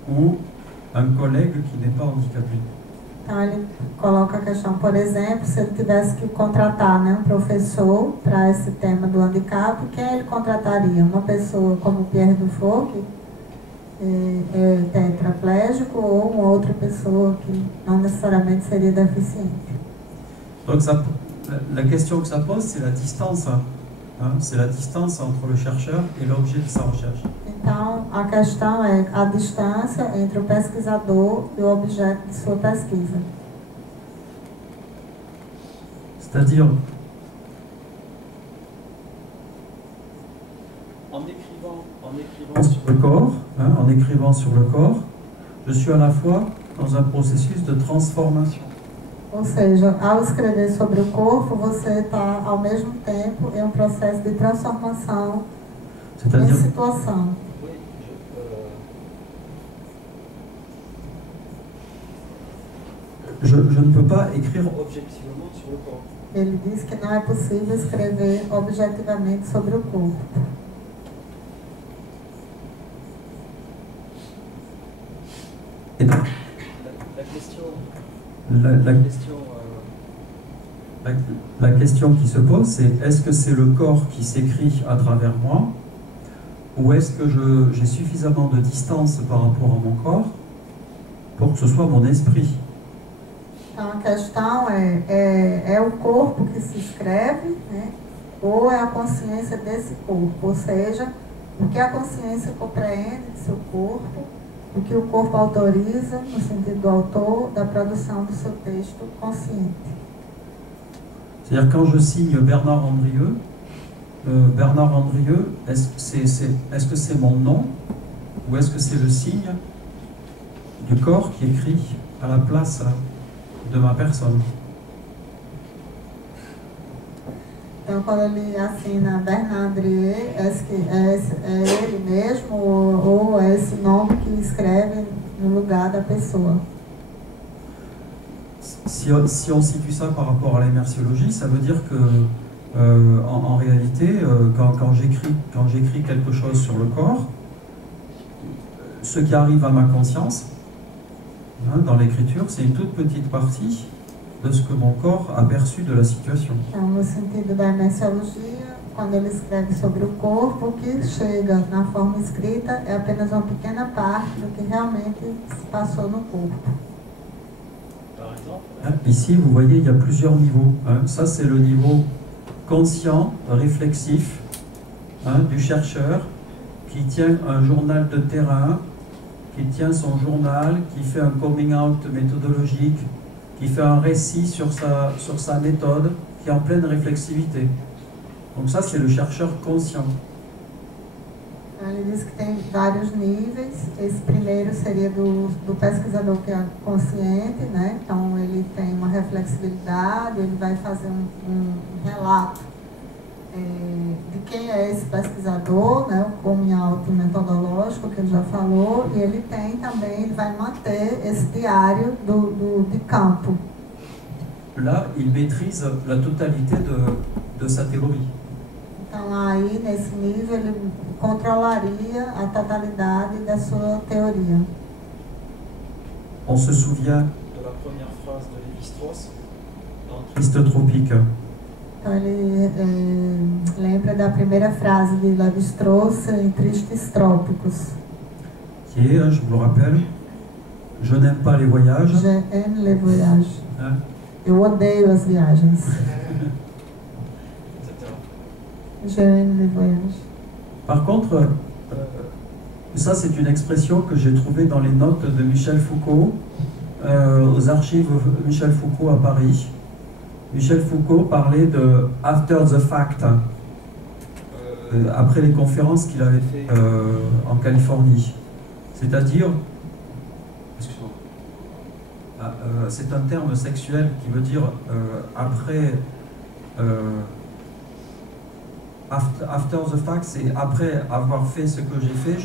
ou un collègue qui n'est pas handicapé? Então ele coloca a questão, por exemplo, se ele tivesse que contratar, né, um professor para esse tema do handicap, quem ele contrataria? Uma pessoa como Pierre Dufour, que é tetraplégico, ou uma outra pessoa que não necessariamente seria deficiente? Donc la question que ça pose, c'est la distance. C'est la distance entre le chercheur et l'objet de sa recherche. Então, a questão é a distância entre o pesquisador e o objeto de sua pesquisa. C'est-à-dire, en écrivant sur le corps, en écrivant sur le corps, je suis à la fois dans un processus de transformation. Ou seja, ao escrever sobre o corpo, você está ao mesmo tempo em um processo de transformação em situação. Je ne peux pas écrire objectivement sur le corps. Ele diz que não é possível escrever objetivamente sobre o corpo. Et donc, la question qui se pose, c'est est-ce que c'est le corps qui s'écrit à travers moi, ou est-ce que j'ai suffisamment de distance par rapport à mon corps pour que ce soit mon esprit? Então a questão é o corpo que se escreve, né? Ou é a consciência desse corpo, ou seja, o que a consciência compreende de seu corpo, o que o corpo autoriza, no sentido do autor, da produção do seu texto consciente. C'est-à-dire quand je signe Bernard Andrieux, est-ce que c'est mon nom, ou est-ce que c'est le signe du corps qui écrit à la place de ma personne? Então, quando ele assina Bernard Andrieux, é ele mesmo ou é esse nome que escreve no lugar da pessoa? Si on situe ça par rapport à l'immersiologie, ça veut dire que en réalité, quand j'écris quelque chose sur le corps, ce qui arrive à ma conscience, dans l'écriture, c'est une toute petite partie de ce que mon corps a perçu de la situation. Então, no sentido da imersiologia, quando ele escreve sobre o corpo, o que chega na forma escrita é apenas uma pequena parte do que realmente se passou no corpo. Par exemple, Ici, vous voyez, il y a plusieurs niveaux. Ça, c'est le niveau conscient, réflexif, du chercheur qui tient un journal de terrain, qui tient son journal, qui fait un coming out méthodologique, qui fait un récit sur sa méthode, qui est en pleine réflexivité. Donc ça, c'est le chercheur conscient. Ele diz que tem vários níveis. Esse primeiro seria do pesquisador que é consciente, né? Então ele tem uma reflexibilidade, ele vai fazer um relato de quem é esse pesquisador, né? O coming out metodológico que ele já falou, e ele tem também, ele vai manter esse diário de campo. Là, il maîtrise la totalité de sa théorie. Então aí, nesse nível, ele controlaria a totalidade da sua teoria. On se souvient de la première phrase de Lévi-Strauss dans Triste tropique. Então ele lembra da primeira frase de Lévi-Strauss em Tristes Trópicos. Qui est, je vous le rappelle, je n'aime pas les voyages. J'aime les voyages. Eu odeio as viagens. J'aime les voyages. Par contre, ça c'est une expression que j'ai trouvée dans les notes de Michel Foucault, aux archives Michel Foucault à Paris. Michel Foucault parlait de « after the fact », après les conférences qu'il avait fait en Californie. C'est-à-dire, excuse-moi, c'est un terme sexuel qui veut dire après... After the fact, c'est après avoir fait ce que j'ai fait,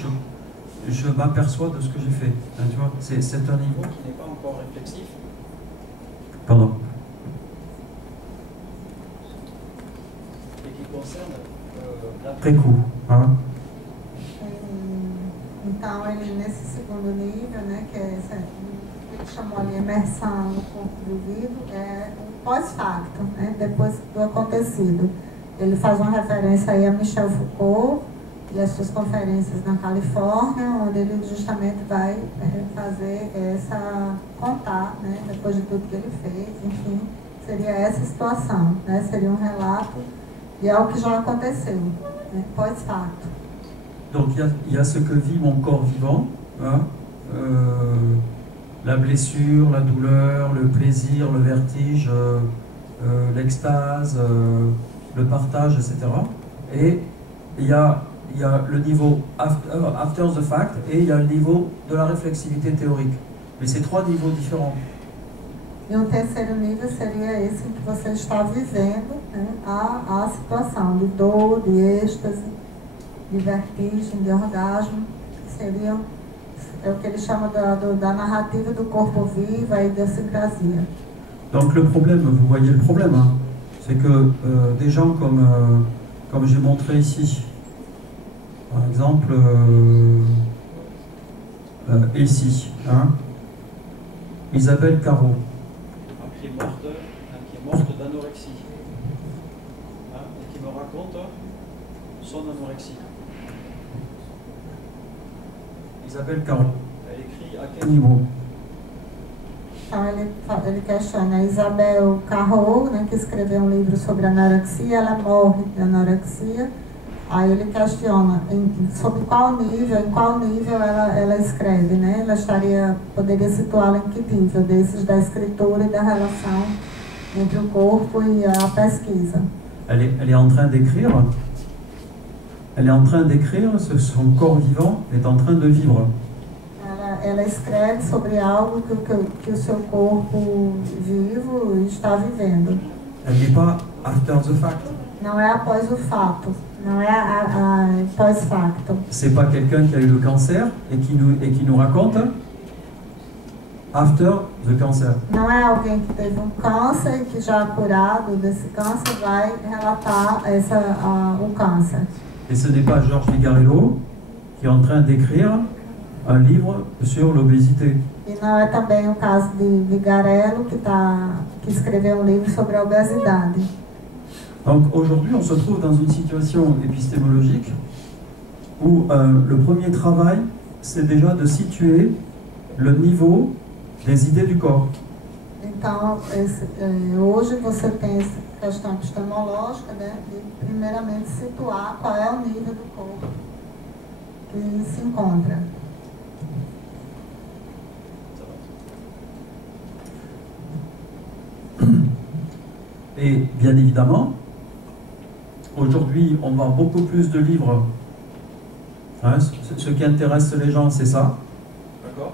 je m'aperçois de ce que j'ai fait. Tu vois, c'est un niveau qui n'est pas encore réflexif. Pardon. Et qui concerne l'après-coup. Então, ele nesse segundo nível, né, que é essa chamou ali imersão no corpo vivido, é o pós-facto, né, depois do acontecido. Ele faz uma referência aí a Michel Foucault e as suas conferências na Califórnia, onde ele justamente vai fazer contar, né, depois de tudo que ele fez, enfim, seria essa situação, né, seria um relato de algo que já aconteceu, né, pós-facto. Donc il y a ce que vit mon corps vivant, hein, la blessure, la douleur, le plaisir, le vertige, l'extase, le partage, etc. Et il y a le niveau after the fact et il y a le niveau de la réflexivité théorique. Mais c'est trois niveaux différents. E um terceiro nível seria esse em que você está vivendo, né, a situação de dor, de êxtase, de vertigem, de orgasmo, que seriam o que ele chama da narrativa do corpo vivo, a idiosincrasia. Donc le problème, vous voyez le problème, hein, c'est que des gens comme j'ai montré ici, par exemple ici, hein, Isabelle Caro. Qui est morte d'anorexie, hein, et qui me raconte son anorexie. Isabelle Caro. Elle écrit à quel niveau? Então ele questiona a Isabel Carro, né, que escreveu um livro sobre anorexia, ela morre de anorexia. Aí ele questiona sobre qual nível, em qual nível ela escreve, né? Ela poderia situá-la em que nível desses da escritura e da relação entre o corpo e a pesquisa. Elle est en train d'écrire. Elle est en train d'écrire, son corps vivant est en train de vivre. Ela escreve sobre algo que o seu corpo vivo está vivendo. Elle n'est pas after the fact. Não é após o fato, não é pós-facto. C'est pas quelqu'un qui a eu le cancer et qui nous raconte after the cancer. Não é alguém que teve um câncer e que já curado desse câncer vai relatar o câncer. Et ce n'est pas Georges Vigarello qui est en train d'écrire un livre sur l'obésité. E não é também o caso de Vigarello que escreveu um livro sobre a obesidade. Donc aujourd'hui, on se trouve dans une situation épistémologique où le premier travail, c'est déjà de situer le niveau des idées du corps. Então, hoje você tem essa questão epistemológica, né, de primeiramente situar qual é o nível do corpo que se encontra. Et bien évidemment, aujourd'hui, on vend beaucoup plus de livres. Hein, ce qui intéresse les gens, c'est ça. D'accord.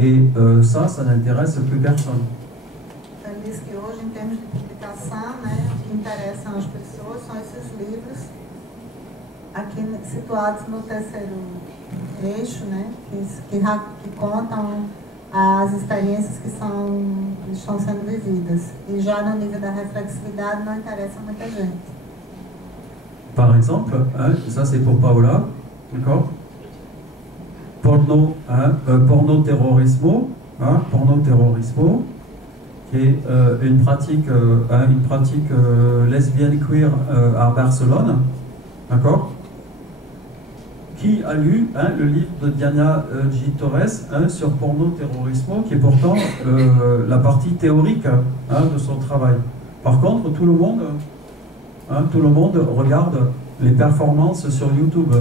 Et ça n'intéresse plus personne. Ele diz que hoje, em termos de publicação, né, o que interessam as pessoas são esses livros aqui situados no terceiro eixo, né, que contam as experiências que estão sendo vividas. E já no nível da reflexividade não interessa muita gente. Par exemple, hein, ça c'est pour Paola, d'accord? Porno-terrorismo, hein, porno-terrorismo, qui est une pratique lesbienne queer à Barcelone, d'accord? Qui a lu le livre de Diana G. Torres sur porno-terrorisme, qui est pourtant la partie théorique de son travail. Par contre, tout le monde regarde les performances sur YouTube.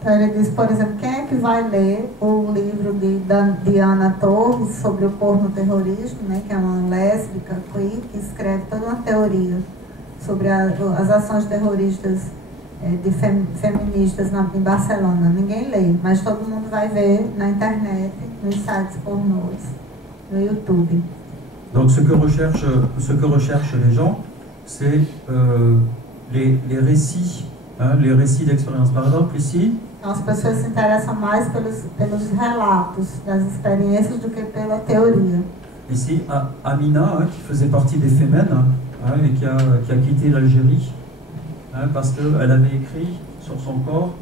Então ele diz, por exemplo, quem é que vai ler o livro de Diana Torres sobre o porno-terrorismo, né, que é uma lésbica queer, que escreve toda uma teoria sobre as ações terroristas de feministas em Barcelona. Ninguém lê, mas todo mundo vai ver na internet, nos sites pornôs, no YouTube. Donc ce que recherchent les gens, c'est les récits, les récits d'expérience. Par exemple, ici, então as pessoas se interessam mais pelos relatos das experiências do que pela teoria. Ici, Amina, qui faisait partie des Femen, et qui a quitté l'Algérie, parce qu'elle avait écrit sur son corps,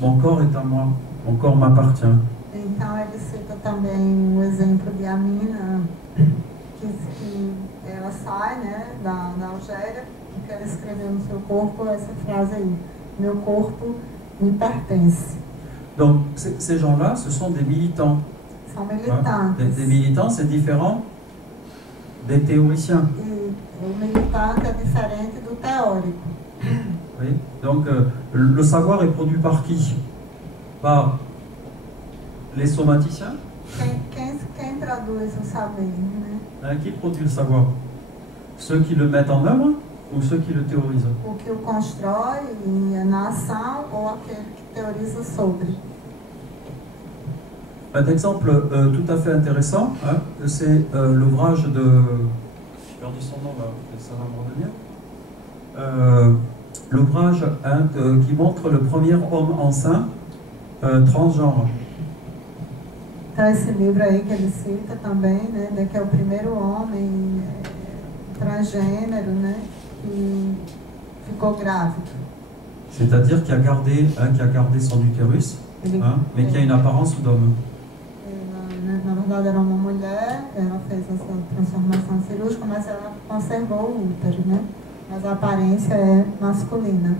mon corps est à moi, mon corps m'appartient. Então ele cita também o exemplo de Amina, que ela sai, né, da Algéria, que ela escreveu no seu corpo essa frase aí, meu corpo me pertence. Donc ces gens-là, ce sont des militants. São militantes. Des militants, c'est différent des théoriciens. E o militante é diferente do teórico. Oui. Donc le savoir est produit par qui? Par les somaticiens. Quem produz o saber, né? Qui produit le savoir? Ceux qui le mettent en œuvre ou ceux qui le théorisent? O que o constrói na ação ou aquele que teoriza sobre. Un exemple tout à fait intéressant, hein, c'est l'ouvrage de... J'ai perdu son nom là, ça va me revenir. L'ouvrage qui montre le premier homme enceint transgenre. Então esse livro aí que ele cita também, né, que é o primeiro homem transgênero, né, que ficou grávido. C'est-à-dire qui a gardé son utérus, hein, mais qui a une apparence d'homme. Na verdade era uma mulher, ela fez essa transformação cirúrgica, mas ela conservou o útero, né? Mas a aparência é masculina.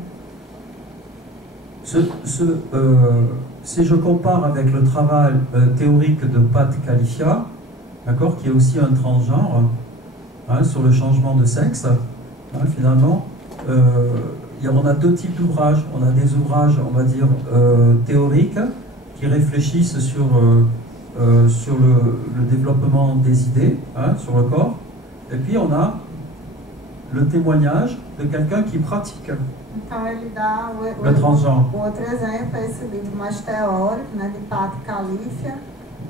Si je compare avec le travail théorique de Pat Califia, d'accord, qui est aussi un transgenre, hein, sur le changement de sexe, hein, finalement, on a deux types d'ouvrages. On a des ouvrages, on va dire, théoriques, qui réfléchissent sur le développement des idées, hein, sur le corps, et puis on a le témoignage de quelqu'un qui pratique Então ele dá le transgenre. O outro exemplo é esse livro mais teórico, né, de Pat Califia,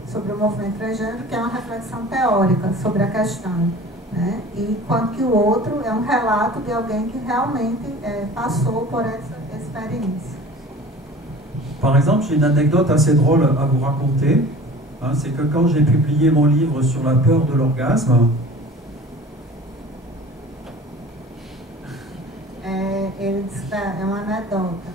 sobre o movimento transgênero, que é uma reflexão teórica sobre a questão, né? E enquanto que o outro é um relato de alguém que realmente passou por essa experiência. Par exemple, j'ai une anecdote assez drôle à vous raconter. Hein, c'est que quand j'ai publié mon livre sur la peur de l'orgasme, ele diz que é uma anedota,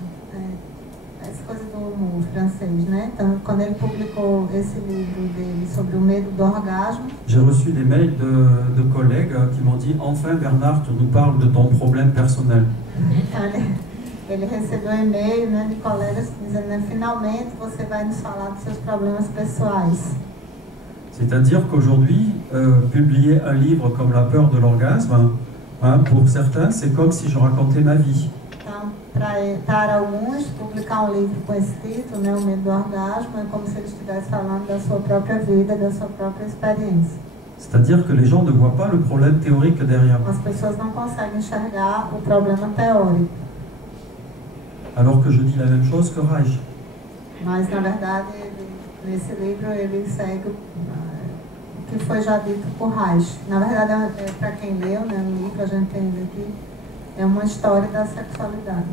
essa coisa do humor francês, né? Então, quando ele publicou esse livro dele sobre o medo do orgasmo, j'ai reçu des mails de collègues qui m'ont dit « Enfin Bernard, tu nous parles de ton problème personnel ». Ele recebeu um e-mail, né, de colegas dizendo, né, finalmente você vai nos falar dos seus problemas pessoais. C'est-à-dire qu'aujourd'hui, publier un livre comme La peur de l'orgasme, hein, pour certains, c'est comme si je racontais ma vie. Então, para alguns, publicar um livro com esse título, né, O Medo do Orgasmo, é como se ele estivesse falando da sua própria vida, da sua própria experiência. C'est-à-dire que les gens ne voient pas le problème théorique derrière. As pessoas não conseguem enxergar o problema teórico. Alors que je dis la même chose que Reich. Mas, na verdade, nesse livro, ele segue o que foi já dito por Reich. Na verdade, para quem leu, né, o livro, a gente entende aqui, é uma história da sexualidade.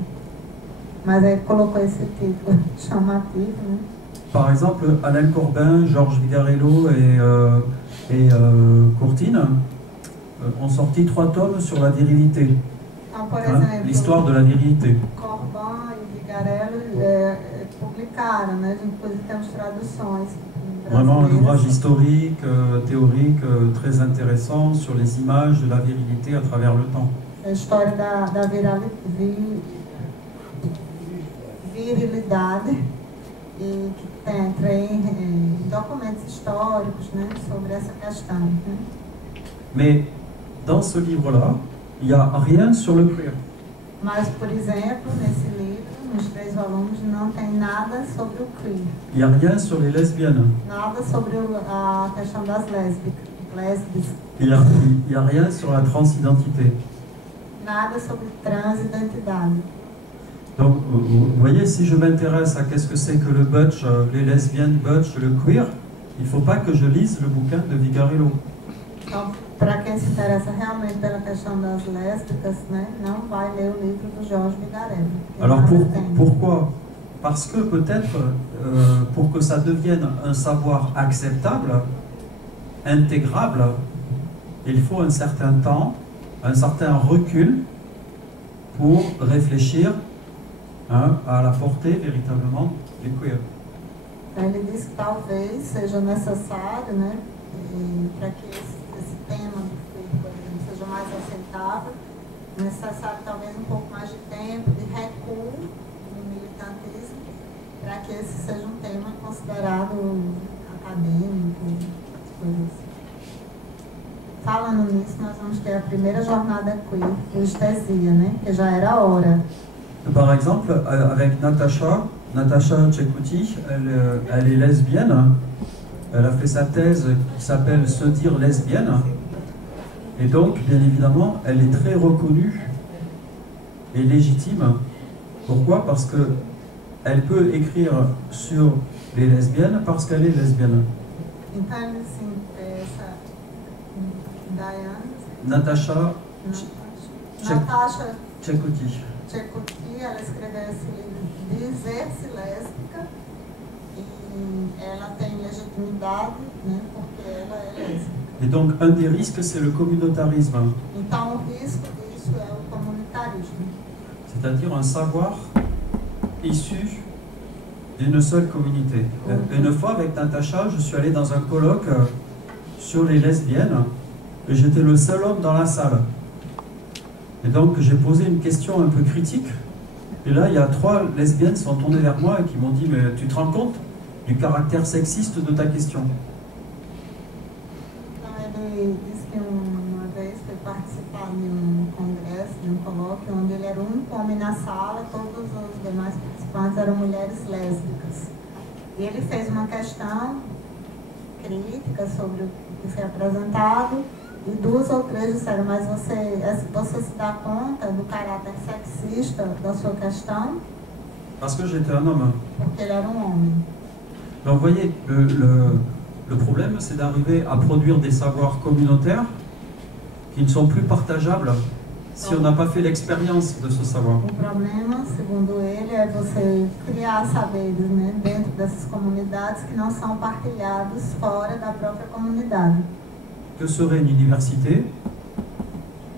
Mas aí colocou esse título chamativo, né? Par exemple, Alain Corbin, Georges Vigarello et Courtine ont sorti 3 tomes sur la virilité. Então, por Hein, exemplo, l'histoire de la virilité. Corbin e Vigarello publicaram, né? Inclusive temos traduções. Vraiment un ouvrage historique, théorique, très intéressant sur les images de la virilité à travers le temps. A história da virilidade e que tem documentos históricos, né, sobre essa questão. Né? Mais dans ce livre-là, il n'y a rien sur le queer. Mas, por exemplo, nesse livro, nos 3 volumes, não tem nada sobre o queer. Il n'y a rien sur les lesbiennes. Nada sobre a questão das lésbicas. Il n'y a rien sur la transidentité. Nada sobre transidentidade. Donc, vous voyez, si je m'intéresse à qu'est-ce que c'est que le butch, les lesbiennes, butch, le queer, il ne faut pas que je lise le bouquin de Vigarello. Então, para quem se interessa realmente pela questão das lésbicas, né, não vai ler o livro do Georges Vigarello. Alors pourquoi? Parce que peut-être, pour que ça devienne un savoir acceptable, intégrable, il faut un certain temps, un certain recul pour réfléchir, hein, à la portée véritablement du queer. Ele disse que talvez seja necessário, né, para que esse tema do queer, por exemplo, seja mais aceitável, necessário talvez um pouco mais de tempo, de recuo no militantismo, para que esse seja um tema considerado acadêmico, coisas assim. Falando nisso, nós vamos ter a primeira jornada queer, Estesia, né, que já era a hora. Par exemple, avec Natasha Tchekouti, elle est lesbienne. Elle a fait sa thèse qui s'appelle Se dire lesbienne. Et donc, bien évidemment, elle est très reconnue et légitime. Pourquoi? Parce qu'elle peut écrire sur les lesbiennes parce qu'elle est lesbienne. Então, assim, essa Diana... Natasha Tchekouti, Tchekouti. ela escreveu esse livro Dizer-se Lésbica, e ela tem legitimidade, né, porque ela é lésbica. Et donc, un des risques, c'est le communautarisme. Então, o risco disso é o comunitarismo. C'est-à-dire un savoir issu d'une seule communauté. Une fois, avec Natacha, je suis allé dans un colloque sur les lesbiennes, et j'étais le seul homme dans la salle. Et donc, j'ai posé une question un peu critique. Et là, il y a 3 lesbiennes qui sont tournées vers moi et qui m'ont dit « Mais tu te rends compte du caractère sexiste de ta question ?» Então, ele disse que uma vez foi participar de congresso, de colóquio, onde ele era o único homem na sala, todos os demais participantes eram mulheres lésbicas. E ele fez uma questão crítica sobre o que foi apresentado, e 2 ou 3 disseram, mas você se dá conta do caráter sexista da sua questão? Parce que j'étais un homme. Porque ele era um homem. Donc, vous voyez, le problème, c'est d'arriver à produire des savoirs communautaires qui ne sont plus partageables si on n'a pas fait l'expérience de ce savoir. O problema, segundo ele, é você criar saberes, né, dentro dessas comunidades que não são partilhados fora da própria comunidade. Que serait une université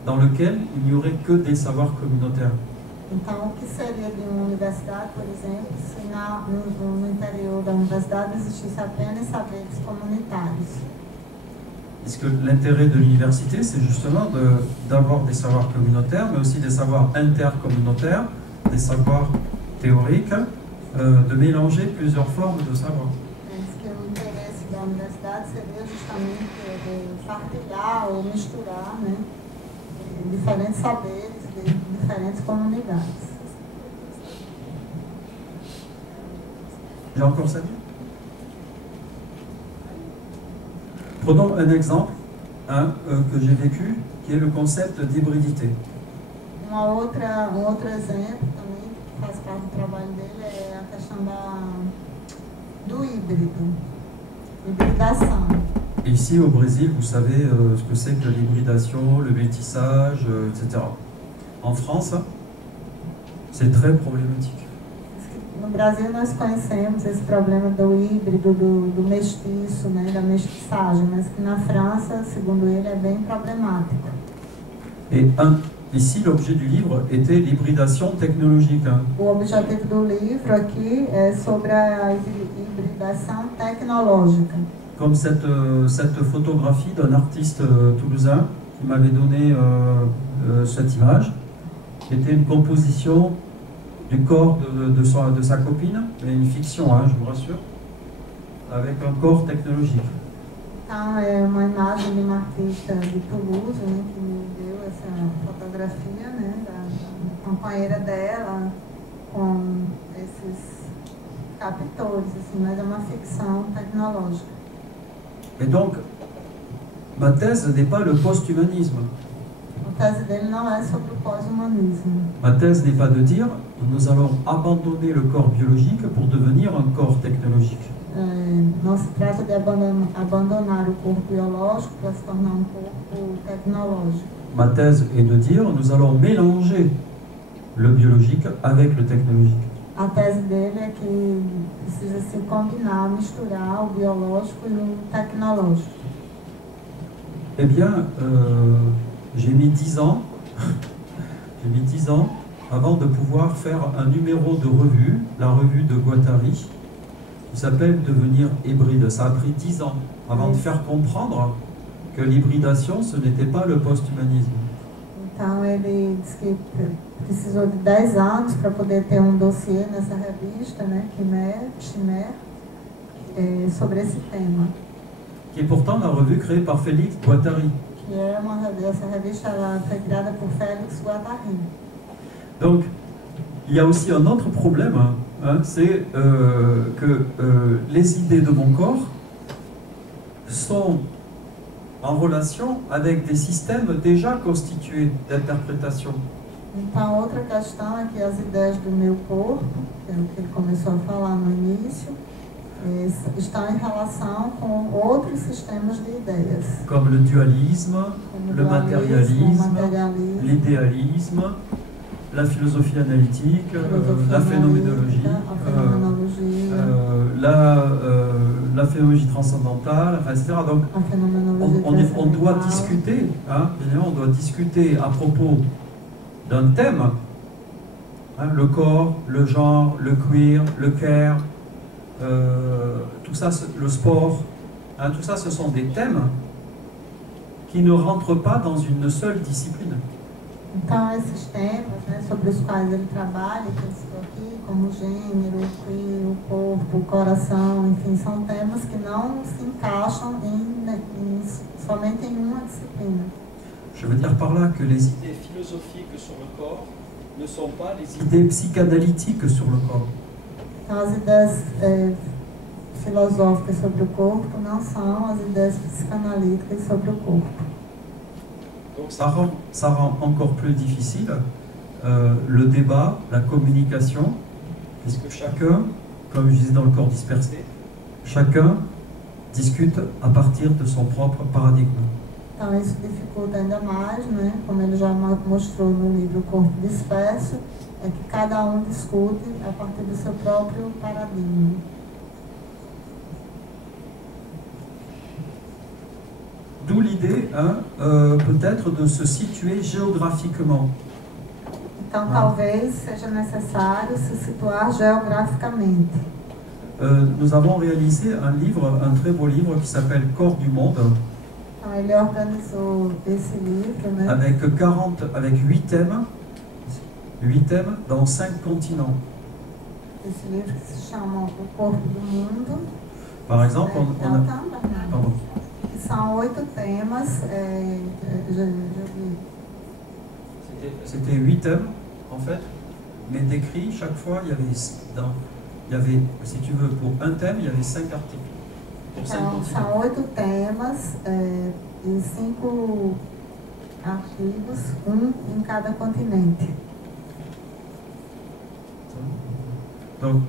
dans laquelle il n'y aurait que des savoirs communautaires? Então, o que seria de uma universidade, por exemplo, se no interior da universidade existisse apenas saberes comunitários? Puisque l'intérêt de l'université, c'est justement d'avoir des savoirs communautaires, mais aussi des savoirs intercommunautaires, des savoirs théoriques, de mélanger plusieurs formes de savoir. Diz que o interesse da universidade seria justamente partilhar ou misturar, né, diferentes saberes de diferentes comunidades. J'ai encore ça dit? Prenons un exemple que j'ai vécu, qui est le concept d'hybridité. Um outro exemplo também, que faz parte do trabalho dele, é a questão do híbrido, hibridação. Et ici au Brésil, vous savez ce que c'est que l'hybridation, le métissage, etc. En France, c'est très problématique. No Brasil nós conhecemos esse problema do híbrido, do mestiço, né, da mestiçagem, mas que na França, segundo ele, é bem problemático. Et ici, l'objet du livre était l'hybridation technologique. O objetivo do livro aqui é sobre a hibridação tecnológica. Comme cette photographie d'un artiste toulousain qui m'avait donné cette image, qui était une composition du corps de sa copine, mais une fiction, hein, je vous rassure, avec un corps technologique. Então, é uma imagem de uma artista de Toulouse, né, que me deu essa fotografia, né, da companheira dela com esses captores, assim, mas é uma ficção tecnológica. Et donc, ma thèse n'est pas le post-humanisme. A tese dele não é sobre o pós-humanismo. Ma thèse n'est pas de dire nous allons abandonner le corps biologique pour devenir un corps technologique. Não se trata de abandonar o corpo biológico para se tornar um corpo tecnológico. Ma thèse est de dire nous allons mélanger le biologique avec le technologique. A tese dele é que precisa se combinar, misturar o biológico e o tecnológico. Eh bien, j'ai mis 10 ans, avant de pouvoir faire un numéro de revue, la revue de Guattari, qui s'appelle devenir hybride. Ça a pris 10 ans avant de faire comprendre que l'hybridation, ce n'était pas le post-humanisme. Então ele disse que precisou de 10 anos para poder ter dossiê nessa revista, né, Chimère, sobre esse tema. Qui est pourtant la revue créée par Félix Guattari. Essa revista ela foi criada por Félix Guattari. Donc, il y a aussi un autre problème, hein, c'est que les idées de mon corps sont en relation avec des systèmes déjà constitués d'interprétation. Então, outra questão é que as ideias do meu corpo, que é o que ele começou a falar no início, estão em relação com outros sistemas de ideias. Comme le dualisme, le matérialisme, l'idéalisme, la philosophie analytique, la phénoménologie, la phénoménologie transcendantale, etc. Donc, on doit discuter, hein, on doit discuter à propos d'un thème, hein, le corps, le genre, le queer, le care, tout ça, le sport, hein, tout ça, ce sont des thèmes qui ne rentrent pas dans une seule discipline. Então, esses temas, né, sobre os quais ele trabalha, que eu estou aqui, como o gênero, o queer, o corpo, o coração, enfim, são temas que não se encaixam somente em uma disciplina. Je veux dire par là que les idées philosophiques sur le corps ne sont pas les idées psychanalytiques sur le corps. Então, as ideias filosóficas sobre o corpo não são as ideias psicanalíticas sobre o corpo. Donc ça rend encore plus difficile le débat, la communication, puisque chacun, comme je disais dans le corps dispersé, chacun discute à partir de son propre paradigme. Então isso dificulta ainda mais, né? Como ele já mostrou no livro Corpo Disperso, é que cada discute a partir do seu próprio paradigma. D'où l'idée, hein, peut-être, de se situer géographiquement. Então, talvez seja necessário se situar geograficamente. Nous avons réalisé un livre, un très beau livre qui s'appelle Corps du Monde. Então, ele organizou esse livro, né? Avec 8 thèmes dans 5 continents. Esse livro que se chama O Corpo do Mundo. Par exemple, pardon. São 8 temas. C'était 8 thèmes, en fait, mais décrits chaque fois, il y avait, si tu veux, pour un thème, il y avait 5 articles. Pour 5 então, continents. são 8 temas e 5 artigos, em cada continente. Donc,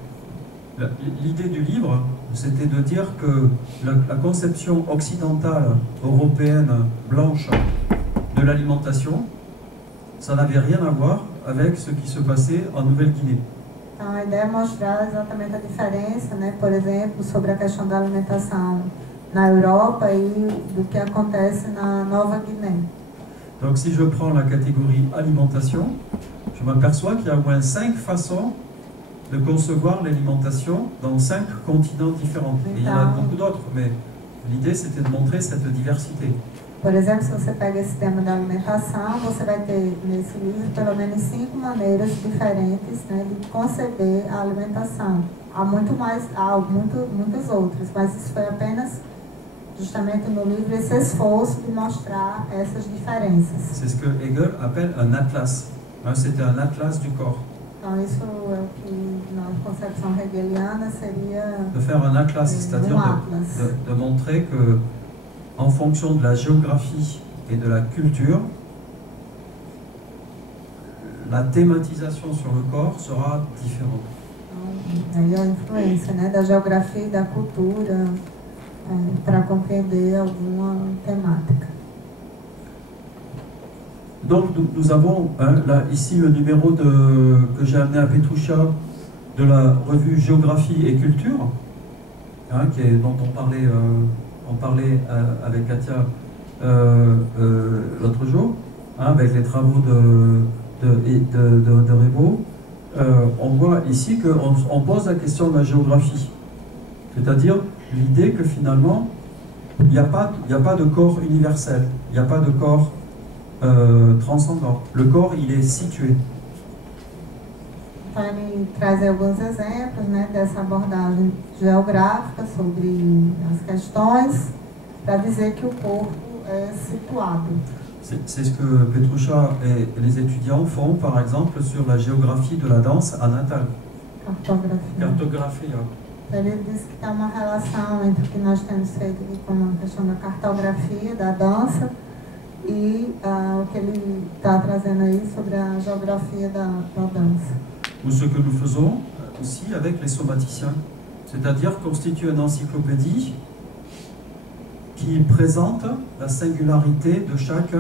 l'idée du livre, c'était de dire que la conception occidentale, européenne, blanche de l'alimentation, ça n'avait rien à voir avec ce qui se passait en Nouvelle-Guinée. Então, a ideia é mostrar exatamente a diferença, né, por exemplo, sobre a questão da alimentação na Europa e do que acontece na Nova Guiné. Donc, si je prends la catégorie alimentation, je m'aperçois qu'il y a au moins 5 façons de concevoir l'alimentation dans 5 continents différents. Et il y en a beaucoup d'autres, mais l'idée c'était de montrer cette diversité. Por exemplo, se você pega esse tema da alimentação, você vai ter nesse livro pelo menos 5 maneiras diferentes, né, de conceber a alimentação. Há muitas outras, mas isso foi apenas justamente no livro esse esforço de mostrar essas diferenças. C'est ce que Hegel appelle un atlas. C'était un atlas du corps. Então isso é o que na concepção hegeliana seria de faire un atlas, c'est-à-dire de montrer que en fonction de la géographie et de la culture, la thématisation sur le corps sera différente. Aí a influência, né, da geografia e da cultura para compreender alguma temática. Donc nous avons là, ici le numéro que j'ai amené à Petroucha de la revue Géographie et Culture, hein, dont on parlait avec Katia l'autre jour, hein, avec les travaux de Rebo. On voit ici qu'on pose la question de la géographie. C'est-à-dire l'idée que finalement, il n'y a pas de corps universel, il n'y a pas de corps transcendant. Le corps, il est situé. Então ele traz alguns exemplos, né, dessa abordagem geográfica sobre as questões, para dizer que o corpo é situado. C'est ce que Petrusha et les étudiants font, par exemple, sur la géographie de la danse à Natal. Cartographie. Ele diz que tem uma relação entre o que nós temos feito aqui com a questão da cartografia, da dança, e o que ele está trazendo aí sobre a geografia da dança. Ou ce que nous faisons aussi avec les somaticiens, c'est-à-dire constituer une encyclopédie qui présente la singularité de chaque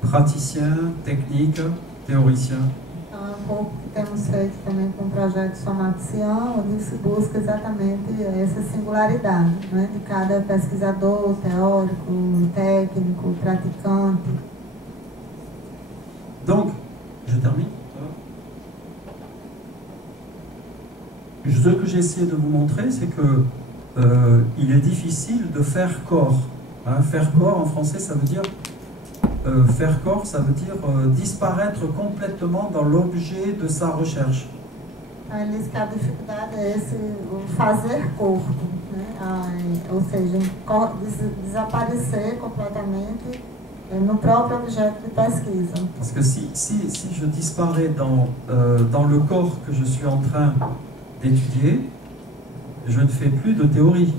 praticien, technique, théoricien. Então, um pouco que temos feito também com o projeto Somatician, onde se busca exatamente essa singularidade, né, de cada pesquisador, teórico, técnico, praticante. Donc, je termine. Ce que j'ai essayé de vous montrer, c'est que il est difficile de faire corps. Hein, faire corps en français, ça veut dire faire corps, ça veut dire disparaître complètement dans l'objet de sa recherche. Ele diz que a dificuldade é o fazer corpo, né? Ou seja, desaparecer completamente no próprio objeto de pesquisa. Parce que si je disparais dans le corps que je suis en train d'étudier, je ne fais plus de théorie,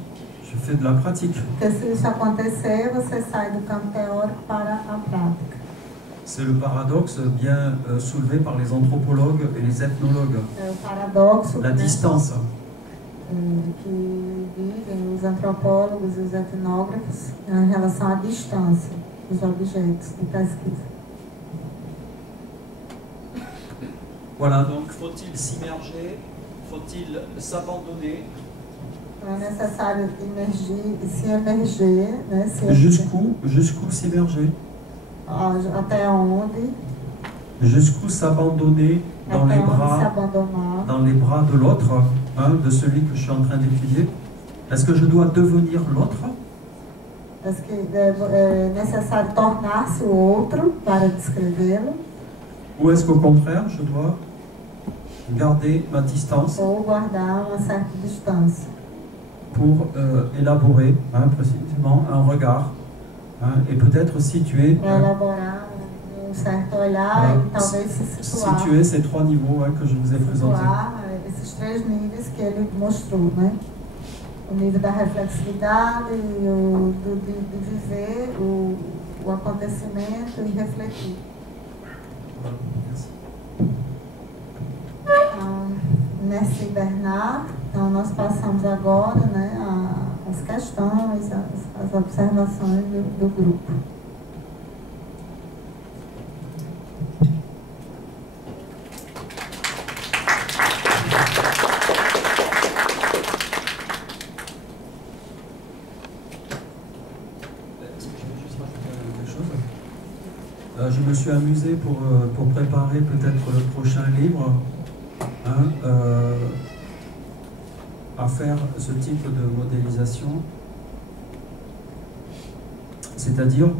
je fais de la pratique. Porque se isso acontecer, você sai do campo teórico para a prática. C'est le paradoxe bien soulevé par les anthropologues et les ethnologues. É o paradoxo, la distance. Que vivem os antropólogos e os etnógrafos em relação à distância dos objetos de pesquisa. Voilà, donc faut-il s'immerger? Faut-il s'abandonner? É necessário se emerger, né? Jusqu'où s'immerger? Até onde? Jusqu'où s'abandonner dans les bras de l'autre, hein, de celui que je suis en train d'étudier? Est-ce que je dois devenir l'autre? Est-ce que é necessário tornar-se o outro para descrevê-lo? Ou est-ce qu'au contraire, je dois garder ma distance ou guardar uma certa distância pour élaborer précisément un regard et peut-être situer élaborar certo olhar e talvez se situar, situer ces trois niveaux que je vous ai présentés. Esses três níveis que ele mostrou, né? O nível da reflexividade, de viver o acontecimento e refletir. Merci Bernard. Então nós passamos agora, né, as questões, as observações do grupo. Je me suis amusé pour préparer peut-être le prochain livre, à faire ce type de modélisation, c'est-à-dire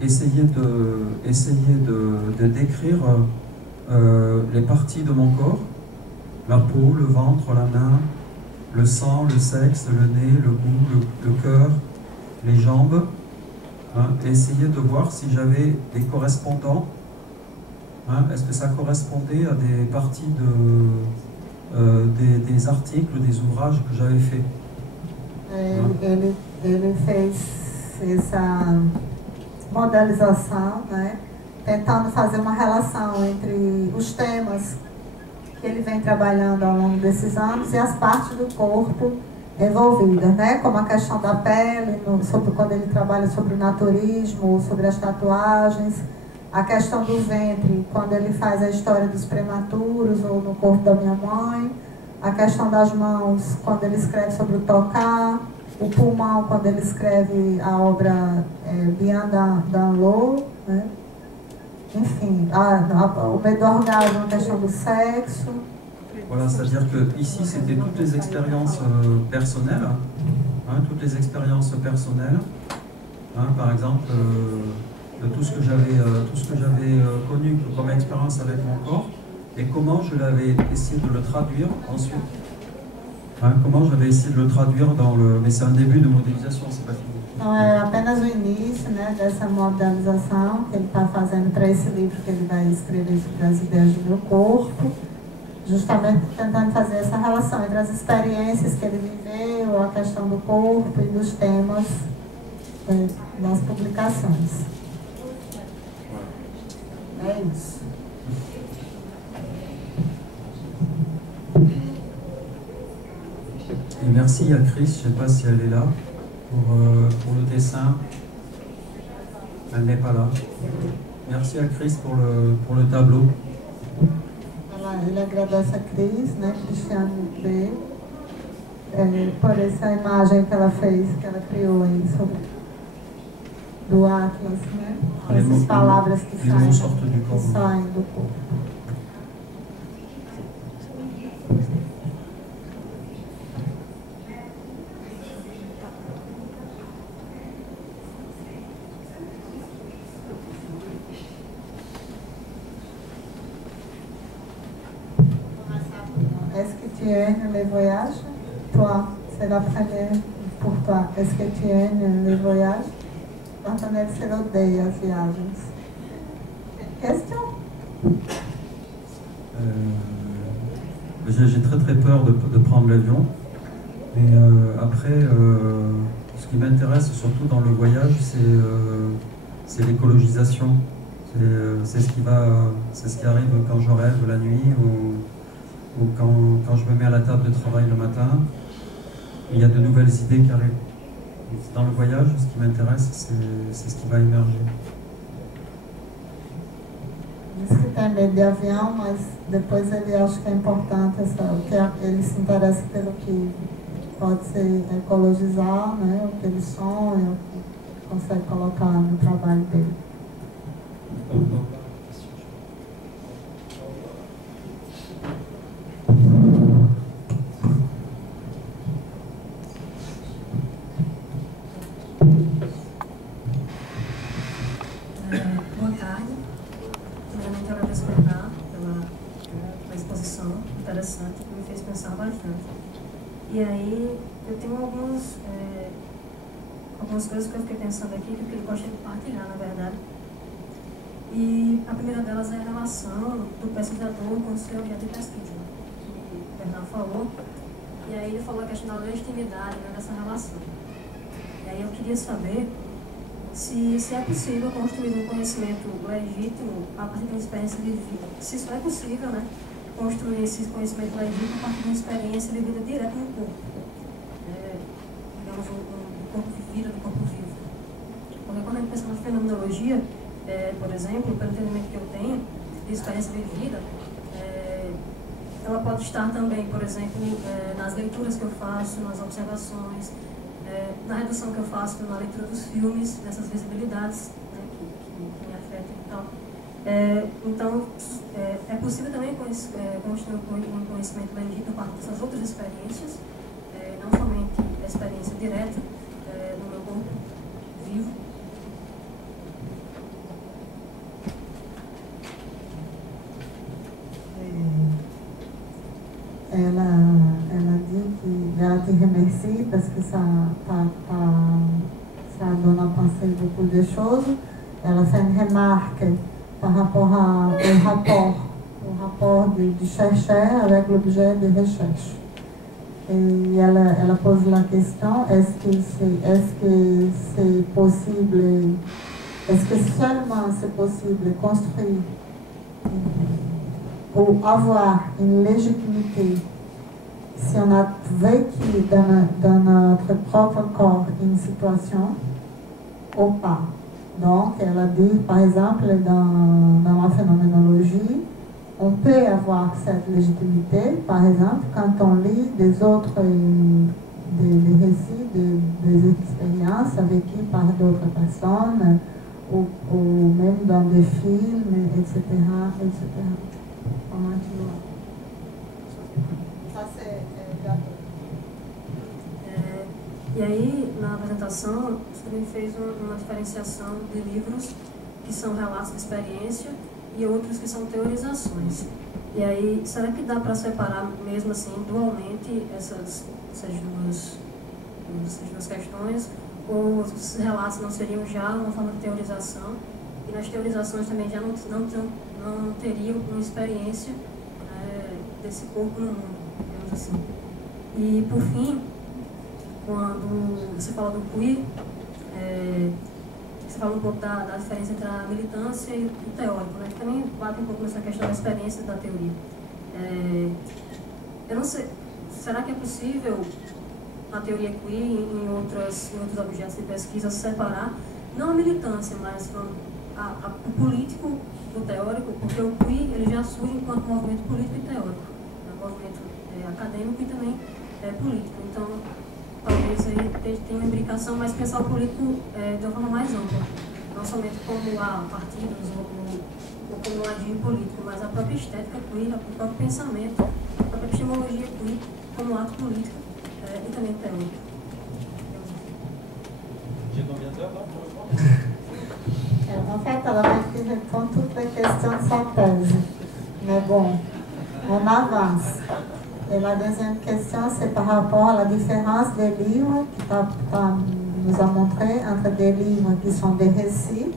essayer de décrire les parties de mon corps, la peau, le ventre, la main, le sang, le sexe, le nez, le goût, le cœur, les jambes, essayer de voir si j'avais des correspondants, est-ce que ça correspondait à des parties des articles, des ouvrages que j'avais faits. Ele fez essa modelização, né, tentando fazer uma relação entre os temas que ele vem trabalhando ao longo desses anos e as partes do corpo envolvidas, né, como a questão da pele, sobre quando ele trabalha sobre o naturismo, sobre as tatuagens, a questão do ventre, quando ele faz a história dos prematuros ou no corpo da minha mãe, a questão das mãos, quando ele escreve sobre o tocar, o pulmão, quando ele escreve a obra Bien dans l'eau, né? Enfim, o medo do orgasmo, a questão do sexo, Voilà, c'est-à-dire que ici c'était toutes les expériences personnelles, hein, toutes les expériences personnelles, hein, par exemple de tout ce que j'avais connu comme expérience avec mon corps et comment je l'avais essayé de le traduire ensuite. Hein, comment j'avais essayé de le traduire dans le... Mais c'est un début de modélisation, c'est pas fini. Então é apenas o início, né, dessa modelização que ele está fazendo para esse livro que ele vai escrever sobre as ideias do meu corpo, justamente tentando fazer essa relação entre as experiências que ele viveu, a questão do corpo e dos temas das publicações. É isso. Et merci à Chris, je ne sais pas si elle est là, pour le dessin. Elle n'est pas là. Merci à Chris pour le tableau. Ele agradece a Cris, né, Cristiano B, por essa imagem que ela fez, que ela criou aí sobre do Atlas, né? Essas palavras que saem do corpo. Est-ce que tu aimes les voyages? Toi, c'est la première pour toi. Est-ce que tu aimes les voyages? Antonella, você odeia as viagens. Question? J'ai très très peur de prendre l'avion. Mais après, ce qui m'intéresse surtout dans le voyage, c'est l'écologisation. C'est ce qui arrive quand je rêve la nuit ou quand je me mets à la table de travail le matin. Il y a de nouvelles idées qui arrivent. Dans le voyage, ce qui m'intéresse, c'est ce qui va émerger. Diz que tem medo de avião, mas depois ele acha que é importante que ele se interessa pelo que pode ser ecologizar, né, o que ele sonha, o que consegue colocar no trabalho dele. Boa tarde. Primeiramente, eu agradeço pela exposição interessante que me fez pensar bastante. E aí, eu tenho algumas coisas que eu fiquei pensando aqui que eu gostaria de partilhar, na verdade. E a primeira delas é a relação do pesquisador com o seu objeto de pesquisa, que o Bernardo falou. E aí ele falou a questão da legitimidade, né, dessa relação. E aí eu queria saber se é possível construir um conhecimento legítimo a partir de uma experiência de vida. Se isso é possível, né? Construir esse conhecimento legítimo a partir de uma experiência de vida direta no corpo. Digamos, um corpo de vida, do corpo vivo. Porque quando a gente pensa na fenomenologia, por exemplo, pelo entendimento que eu tenho de experiência de vida, ela pode estar também, por exemplo, nas leituras que eu faço, nas observações, na redução que eu faço na leitura dos filmes, dessas visibilidades, né, que me afetam e tal. Então, é possível também construir um conhecimento legítimo a partir dessas outras experiências, não somente a experiência direta no meu corpo vivo. Elle dit remercie parce que ça donne à penser beaucoup de choses. Elle a fait une remarque par rapport au rapport du chercheur avec l'objet de recherche. Et elle pose la question, est-ce que c'est possible, est-ce que seulement c'est possible de construire ou avoir une légitimité si on a vécu dans notre propre corps une situation ou pas. Donc, elle a dit, par exemple, dans la phénoménologie, on peut avoir cette légitimité, par exemple, quand on lit des récits, des expériences vécues par d'autres personnes, ou même dans des films, etc. Comment tu vois? E aí, na apresentação, você também fez uma diferenciação de livros que são relatos de experiência e outros que são teorizações. E aí, será que dá para separar mesmo assim, dualmente, essas duas questões? Ou os relatos não seriam já uma forma de teorização? E nas teorizações também já não teriam uma experiência desse corpo no mundo, digamos assim. E, por fim, quando você fala do queer, você fala um pouco da diferença entre a militância e o teórico, né? Que também bate um pouco nessa questão da experiência da teoria. Eu não sei, será que é possível na teoria queer e em outros objetos de pesquisa separar, não a militância, mas o político do teórico, porque o queer ele já surge enquanto movimento político e teórico, movimento acadêmico e também político. Então, talvez aí tenha uma imbricação, mas pensar o político de uma forma mais ampla, não somente como partidos ou como um agir político, mas a própria estética queer, o próprio pensamento, a própria epistemologia queer como ato político e também teórico. En fait, elle avait pu répondre toutes les questions de synthèse. Mais bon, on avance. Et la deuxième question, c'est par rapport à la différence des livres qui nous a montré entre des livres qui sont des récits.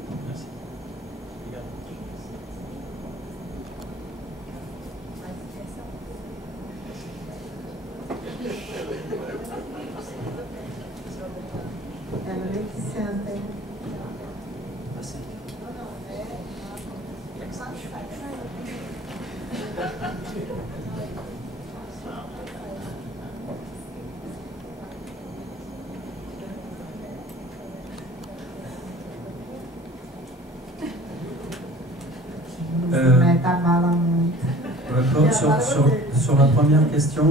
Sur la première question,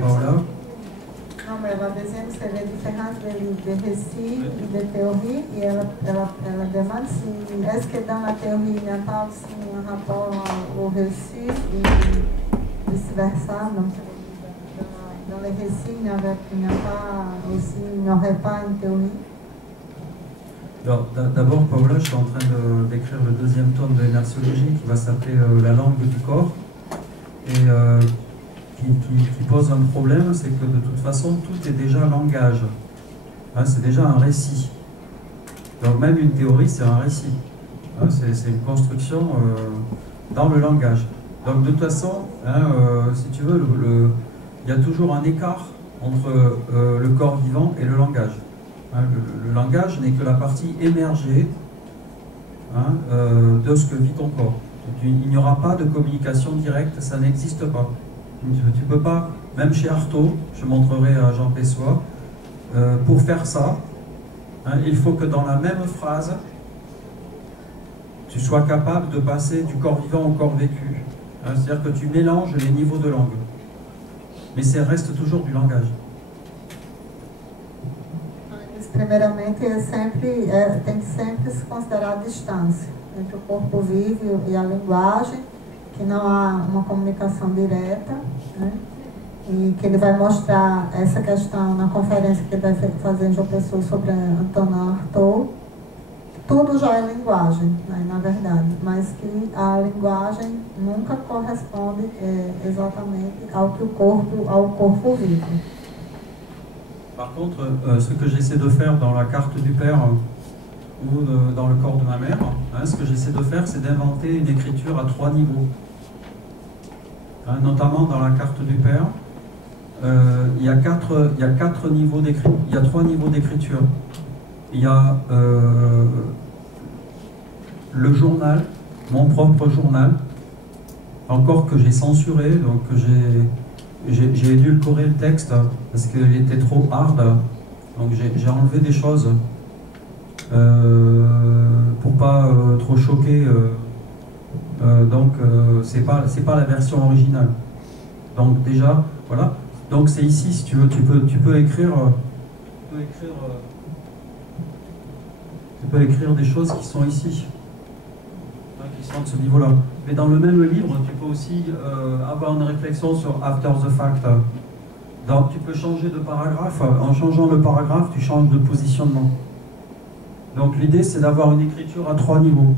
Paola. Non, mais la deuxième, c'est la différence des récits et des théories. Et elle demande si, est-ce que dans la théorie, il n'y a pas aussi un rapport au récit et vice-versa. Donc, dans les récits, il n'y aurait pas une théorie. Alors, d'abord, Paola, je suis en train d'écrire le deuxième tome de l'émerciologie qui va s'appeler La langue du corps. Et qui pose un problème, c'est que de toute façon, tout est déjà langage. Hein, c'est déjà un récit. Donc même une théorie, c'est un récit. Hein, c'est une construction dans le langage. Donc de toute façon, si tu veux, il y a toujours un écart entre le corps vivant et le langage. Hein, le langage n'est que la partie émergée de ce que vit ton corps. Il n'y aura pas de communication directe, ça n'existe pas. Tu peux pas, même chez Artaud, je montrerai à Jean Pessoa, pour faire ça, il faut que dans la même phrase, tu sois capable de passer du corps vivant au corps vécu. C'est-à-dire que tu mélanges les niveaux de langue. Mais ça reste toujours du langage. Primeiramente, tem que sempre se considerar a distância entre o corpo vivo e a linguagem, que não há uma comunicação direta, né? E que ele vai mostrar essa questão na conferência que ele vai fazer em João Pessoa sobre Antonin Artaud. Tudo já é linguagem, né, na verdade, mas que a linguagem nunca corresponde exatamente ao corpo vivo. Par contre, ce que j'essaie de faire dans la carte du père ou dans le corps de ma mère, ce que j'essaie de faire, c'est d'inventer une écriture à 3 niveaux. Notamment dans la carte du père, il y a 4 niveaux d'écriture. Il y a 3 niveaux d'écriture. Il y a le journal, mon propre journal, encore que j'ai censuré, donc que j'ai édulcoré le texte parce qu'il était trop hard, donc j'ai enlevé des choses pour pas trop choquer, donc c'est pas la version originale. Donc déjà, voilà. Donc c'est ici, si tu veux, tu peux écrire des choses qui sont ici, qui qui sont de ce niveau-là. Mais dans le même livre, tu peux aussi avoir une réflexion sur after the fact. Donc tu peux changer de paragraphe. En changeant le paragraphe, tu changes de positionnement. Donc l'idée, c'est d'avoir une écriture à 3 niveaux.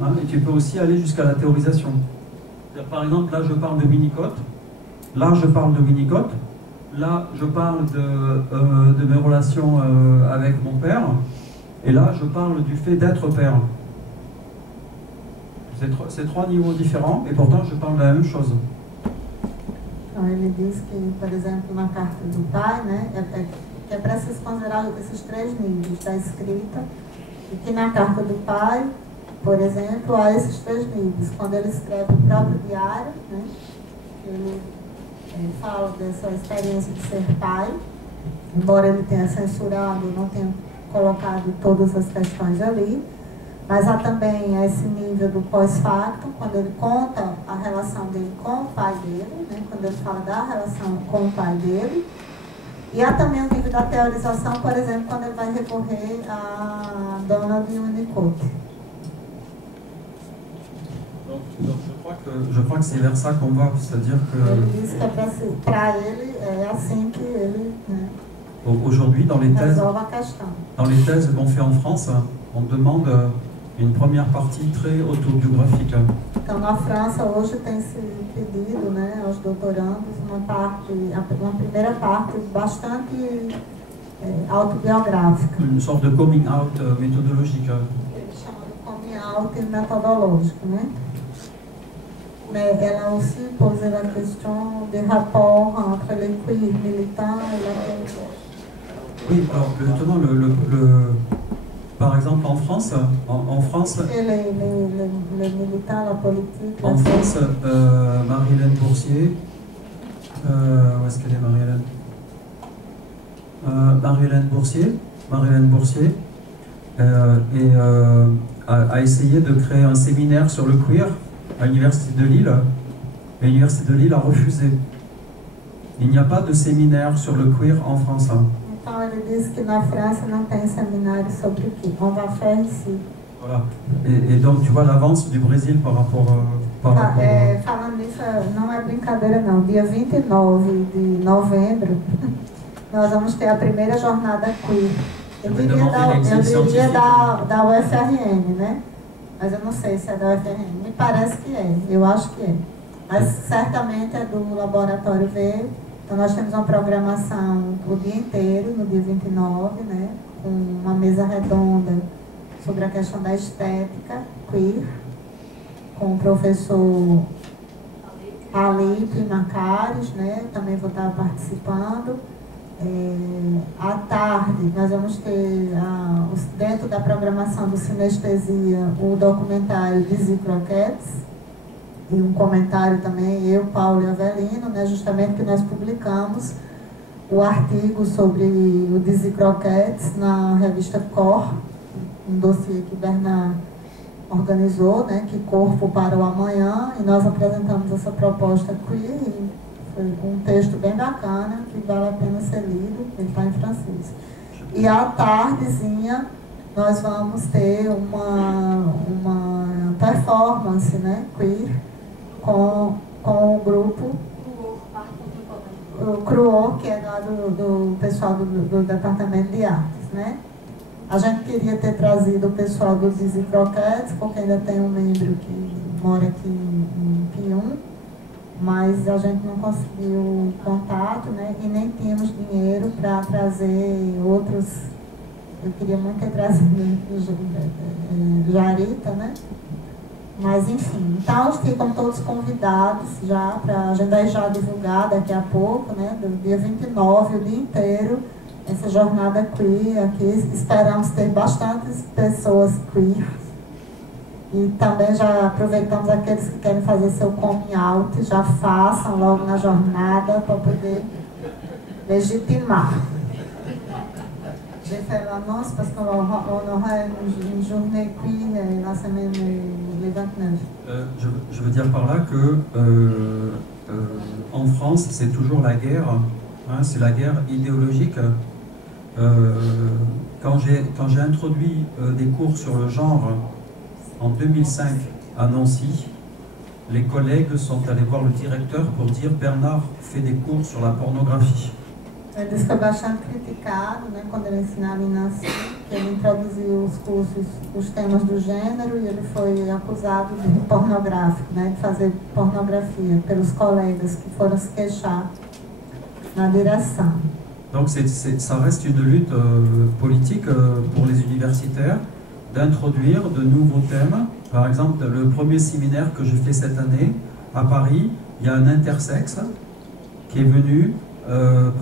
Hein, et tu peux aussi aller jusqu'à la théorisation. Par exemple, là, je parle de Winnicott. Là, je parle de Winnicott. Là, je parle de mes relations avec mon père. Et là, je parle du fait d'être père. C'est 3 niveaux différents, et pourtant, je parle de la même chose. Então, ele diz que, por exemplo, na carta do pai, né, que é preciso considerar esses 3 níveis da escrita, e que na carta do pai, por exemplo, há esses 3 níveis. Quando ele escreve o próprio diário, né, ele fala dessa experiência de ser pai, embora ele tenha censurado, não tenha colocado todas as questões ali, mas há também esse nível do pós-facto, quando ele conta a relação dele com o pai dele, né, quando ele fala da relação com o pai dele, e há também o nível da teorização, por exemplo, quando ele vai recorrer a Donald Winnicott. Donc je crois que c'est vers ça qu'on va, c'est-à-dire que... Ele diz que para ele é assim que ele, né, aujourd'hui, dans les resolve a questão. Dans les thèses qu'on fait en France, on demande une première partie très autobiographique. Então, na França, hoje tem se pedido, né, aos doutorandos uma primeira parte bastante autobiográfica. Une sorte de coming out méthodologique. Eles chamam de coming out metodológico, né? Mais elle a aussi posé la question des rapports entre les queers militants et la politique. Oui, alors justement, par exemple en France, et les militants, la politique. En France, Marie-Hélène Boursier, où est-ce qu'elle est Marie-Hélène Marie-Hélène Boursier a essayé de créer un séminaire sur le queer à l'Université de Lille, et l'Université de Lille a refusé. Il n'y a pas de séminaire sur le queer en France. Então ele disse que na França não tem seminário sobre o que on va faire ici. Voilà. Et donc tu vois l'avance du Brésil par rapport falando nisso, não é brincadeira não. Dia 29 de novembro, nós vamos ter a primeira jornada queer. Eu diria da UFRN, né? Mas eu não sei se é da UFRN. Me parece que é, eu acho que é. Mas certamente é do Laboratório V. Então nós temos uma programação o dia inteiro, no dia 29, né? Com uma mesa redonda sobre a questão da estética queer, com o professor Alito e Macares, né? Também vou estar participando. À tarde, nós vamos ter, dentro da programação do Sinestesia, o documentário Dizzy Croquettes, e um comentário também, eu, Paulo e Avelino, né, justamente que nós publicamos o artigo sobre o Dizzy Croquettes na revista Cor, um dossiê que Bernard organizou, né, que Corpo para o Amanhã, e nós apresentamos essa proposta queer, e foi um texto bem bacana, que vale a pena ser lido, ele está em francês. E à tardezinha, nós vamos ter uma performance, né, queer, com o grupo o CRUO, que é lá do pessoal do Departamento de Artes, né? A gente queria ter trazido o pessoal do Dizzy Croquettes, porque ainda tem um membro que mora aqui em Pium, mas a gente não conseguiu contato, né? E nem tínhamos dinheiro para trazer outros. Eu queria muito ter trazido Jarita, né? Mas enfim, então ficam todos convidados já para a agenda já divulgada daqui a pouco, né? Do dia 29, o dia inteiro, essa jornada queer aqui. Esperamos ter bastantes pessoas queer. E também já aproveitamos aqueles que querem fazer seu coming out, já façam logo na jornada para poder legitimar. J'ai fait l'annonce parce qu'on aura une journée queer la semaine le 29. Je veux dire par là que en France, c'est toujours la guerre, hein, c'est la guerre idéologique. Quand j'ai introduit des cours sur le genre En 2005, à Nancy, les collègues sont allés voir le directeur pour dire Bernard fait des cours sur la pornographie. Ele disse que foi bastante criticado, né, quando ele ensinava em Nancy, que ele introduziu os cursos, os temas do gênero, e ele foi acusado de pornográfico, né, de fazer pornografia, pelos colegas que foram se queixar na direção. Donc ça reste une lutte politique pour les universitaires d'introduire de nouveaux thèmes. Par exemple, le premier séminaire que j'ai fait cette année à Paris, il y a un intersexe qui est venu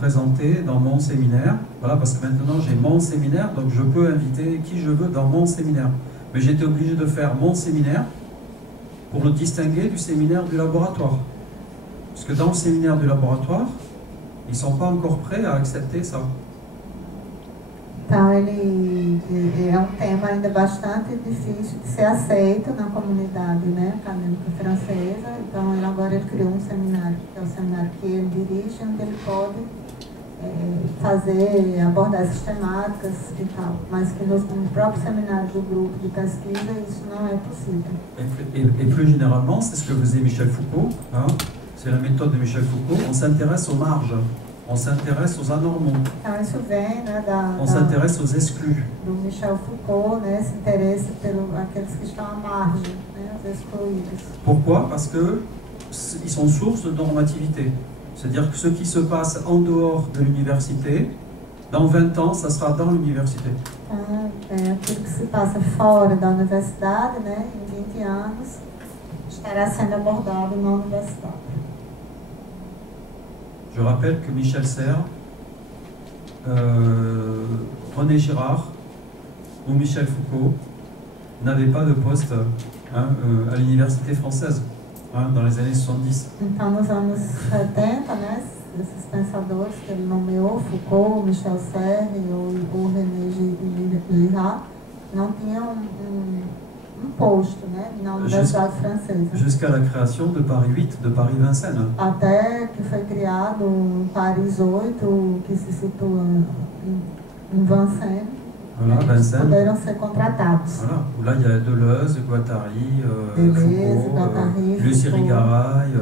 présenter dans mon séminaire. Voilà, parce que maintenant j'ai mon séminaire, donc je peux inviter qui je veux dans mon séminaire. Mais j'étais obligé de faire mon séminaire pour le distinguer du séminaire du laboratoire. Parce que dans le séminaire du laboratoire, ils ne sont pas encore prêts à accepter ça. Então, ele é um tema ainda bastante difícil de ser aceito na comunidade, né, acadêmica francesa. Então, agora ele criou um seminário, que é o seminário que ele dirige, onde ele pode abordar essas temáticas e tal. Mas que no próprio seminário do grupo de pesquisa, isso não é possível. Et plus généralement, c'est ce que faisait Michel Foucault, hein, c'est la méthode de Michel Foucault, on s'intéresse aux marges. On s'intéresse aux anormaux. Então, isso vem, né, on s'intéresse aux exclus. Do Michel Foucault, né, esse interesse pelos aqueles que estão à margem, né, os excluídos. Pourquoi? Parce que ils sont source de normativité. C'est-à-dire que ce qui se passe en dehors de l'université, dans 20 ans, ça sera dans l'université. Então, aquilo que se passa fora da universidade, né, em 20 anos, estará sendo abordado na universidade. Je rappelle que Michel Serres, René Girard ou Michel Foucault n'avaient pas de poste à l'université française dans les années 70. Então, nos anos 70, né, esses pensadores que ele nomeou, Foucault, Michel Serres ou René Girard, não tinham um posto, né, na Universidade Francesa. Jusqu'à la création de Paris 8, de Paris Vincennes. Até que foi criado o Paris 8, que se situa em Vincennes. Voilà, Vincennes. Puderam ser contratados. Voilà, où là il y a Deleuze, Guattari, Foucault, Lucie Rigaray.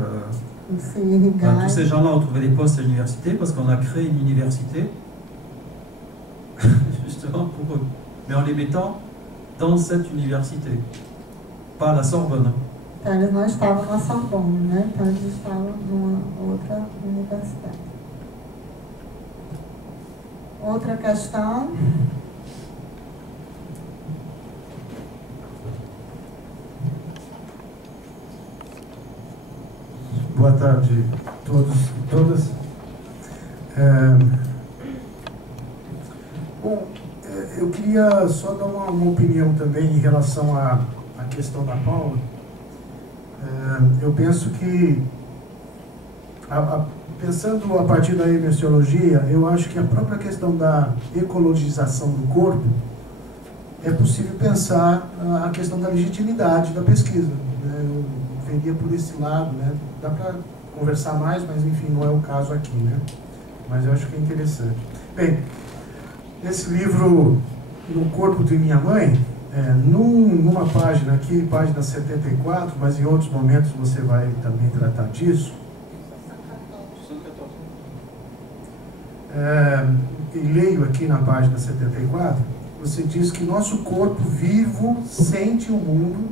Tous ces gens-là ont trouvé des postes à l'université parce qu'on a créé une université justement pour eux. Mais en les mettant dans cette université, pas à la Sorbonne. Então, eles não estavam na Sorbonne, né? Então, eles estavam numa outra universidade. Outra questão. Boa tarde a todos e todas. Bom, eu queria só dar uma opinião também em relação à questão da Paula. Eu penso que, pensando a partir da emerciologia, eu acho que a própria questão da ecologização do corpo, é possível pensar a questão da legitimidade da pesquisa, né? Eu veria por esse lado, né? Dá para conversar mais, mas enfim, não é o caso aqui, né? Mas eu acho que é interessante. Bem, esse livro, No Corpo de Minha Mãe, numa página aqui, página 74, mas em outros momentos você vai também tratar disso. E leio aqui na página 74, você diz que nosso corpo vivo sente o mundo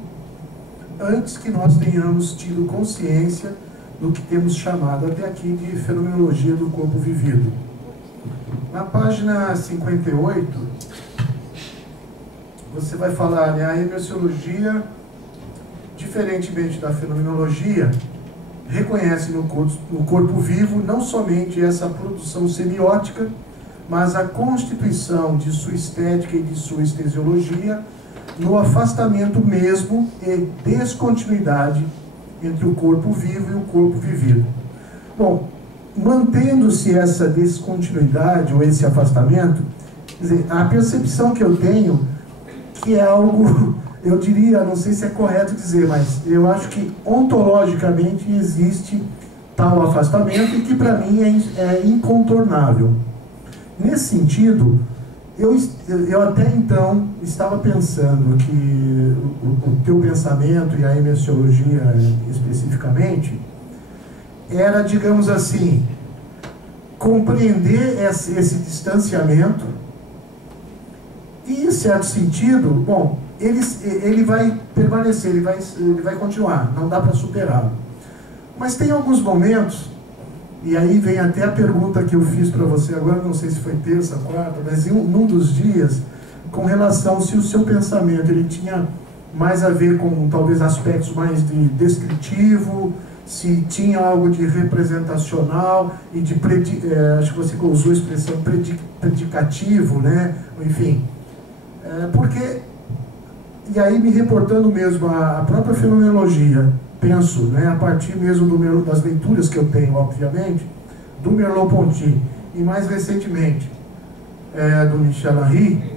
antes que nós tenhamos tido consciência do que temos chamado até aqui de fenomenologia do corpo vivido. Na página 58, você vai falar, né, a emerciologia, diferentemente da fenomenologia, reconhece no corpo vivo não somente essa produção semiótica, mas a constituição de sua estética e de sua estesiologia no afastamento mesmo e descontinuidade entre o corpo vivo e o corpo vivido. Bom, mantendo-se essa descontinuidade ou esse afastamento, quer dizer, a percepção que eu tenho, que é algo, eu diria, não sei se é correto dizer, mas eu acho que ontologicamente existe tal afastamento e que para mim é incontornável. Nesse sentido, eu até então estava pensando que o teu pensamento e a imersiologia especificamente era, digamos assim, compreender esse distanciamento e, em certo sentido, bom, ele vai permanecer, ele vai continuar, não dá para superá-lo. Mas tem alguns momentos, e aí vem até a pergunta que eu fiz para você agora, não sei se foi terça, quarta, mas num dos dias, com relação se o seu pensamento ele tinha mais a ver com talvez aspectos mais de descritivo, se tinha algo de representacional e de acho que você usou a expressão predicativo, né? Enfim, porque, e aí me reportando mesmo a própria fenomenologia, penso, né, a partir mesmo das leituras que eu tenho, obviamente, do Merleau-Ponty e mais recentemente do Michel-Henry,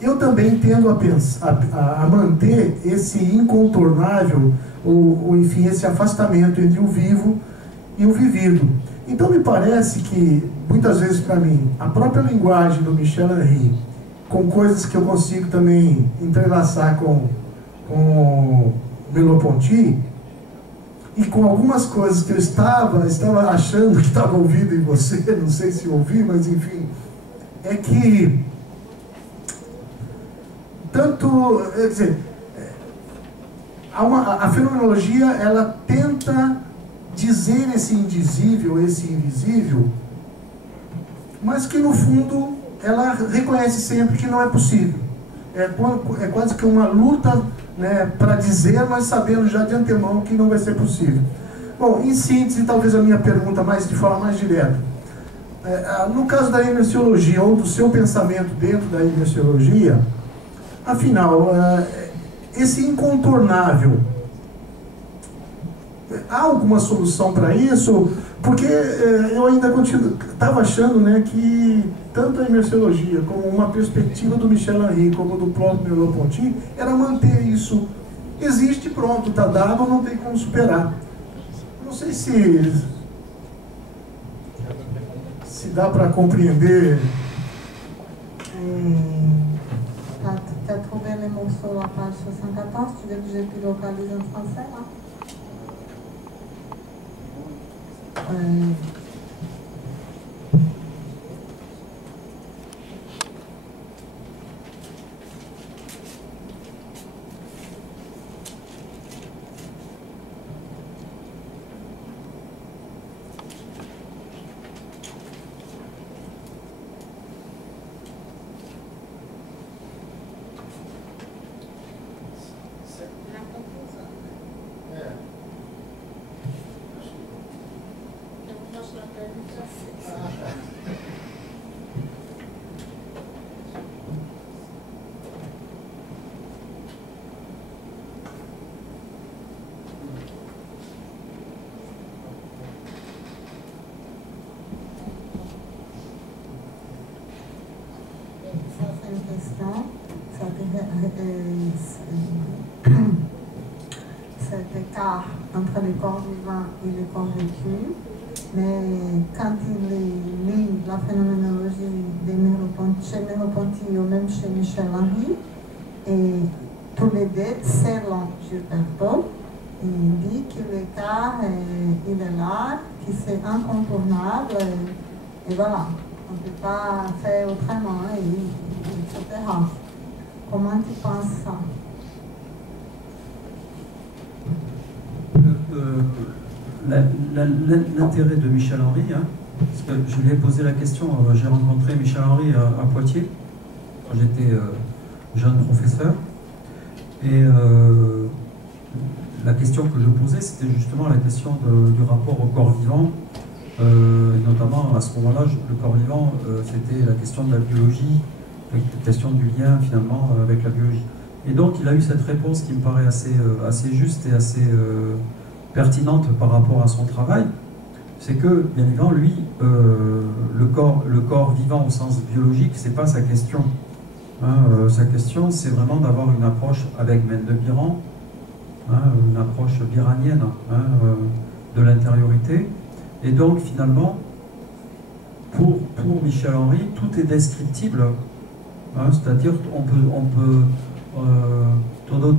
eu também tendo a manter esse incontornável, ou enfim, esse afastamento entre o vivo e o vivido. Então me parece que, muitas vezes para mim, a própria linguagem do Michel-Henry, com coisas que eu consigo também entrelaçar com Merleau-Ponty, e com algumas coisas que eu estava achando que estava ouvindo em você, não sei se ouvi, mas enfim, é que tanto, quer dizer, a fenomenologia, ela tenta dizer esse indizível, esse invisível, mas que no fundo ela reconhece sempre que não é possível. É quase que uma luta, né, para dizer, mas sabendo já de antemão que não vai ser possível. Bom, em síntese, talvez a minha pergunta de forma mais direta. No caso da imersiologia, ou do seu pensamento dentro da imersiologia, afinal, esse incontornável, há alguma solução para isso? Porque eu ainda estava achando, né, que tanto a imersiologia como uma perspectiva do Michel-Henry como do próprio Merleau-Ponty era manter isso. Existe, pronto, está dado, não tem como superar. Não sei se dá para compreender. Tu as trouvé les mots sur la page 74, tu veux que j'ai pu localiser en français là? Cet écart entre les corps vivants et les corps vécus, mais quand il lit la phénoménologie chez Merleau-Ponty ou même chez Michel-Henry, et tous les deux, selon Gilberto, il dit que l'écart il est là, que c'est incontournable, et voilà, on ne peut pas faire autrement, etc. Comment tu penses ça? L'intérêt de Michel-Henry, hein, parce que je lui ai posé la question, j'ai rencontré Michel-Henry à Poitiers, quand j'étais jeune professeur, et la question que je posais, c'était justement la question du rapport au corps vivant, et notamment à ce moment-là, le corps vivant, c'était la question de la biologie, la question du lien finalement avec la biologie. Et donc il a eu cette réponse qui me paraît assez juste et assez pertinente par rapport à son travail. C'est que, bien évidemment, lui, le corps vivant au sens biologique, c'est pas sa question. Hein, sa question, c'est vraiment d'avoir une approche avec Mène de Biran, hein, une approche biranienne, hein, de l'intériorité. Et donc, finalement, pour Michel Henry, tout est descriptible. Hein, c'est-à-dire qu'on peut todo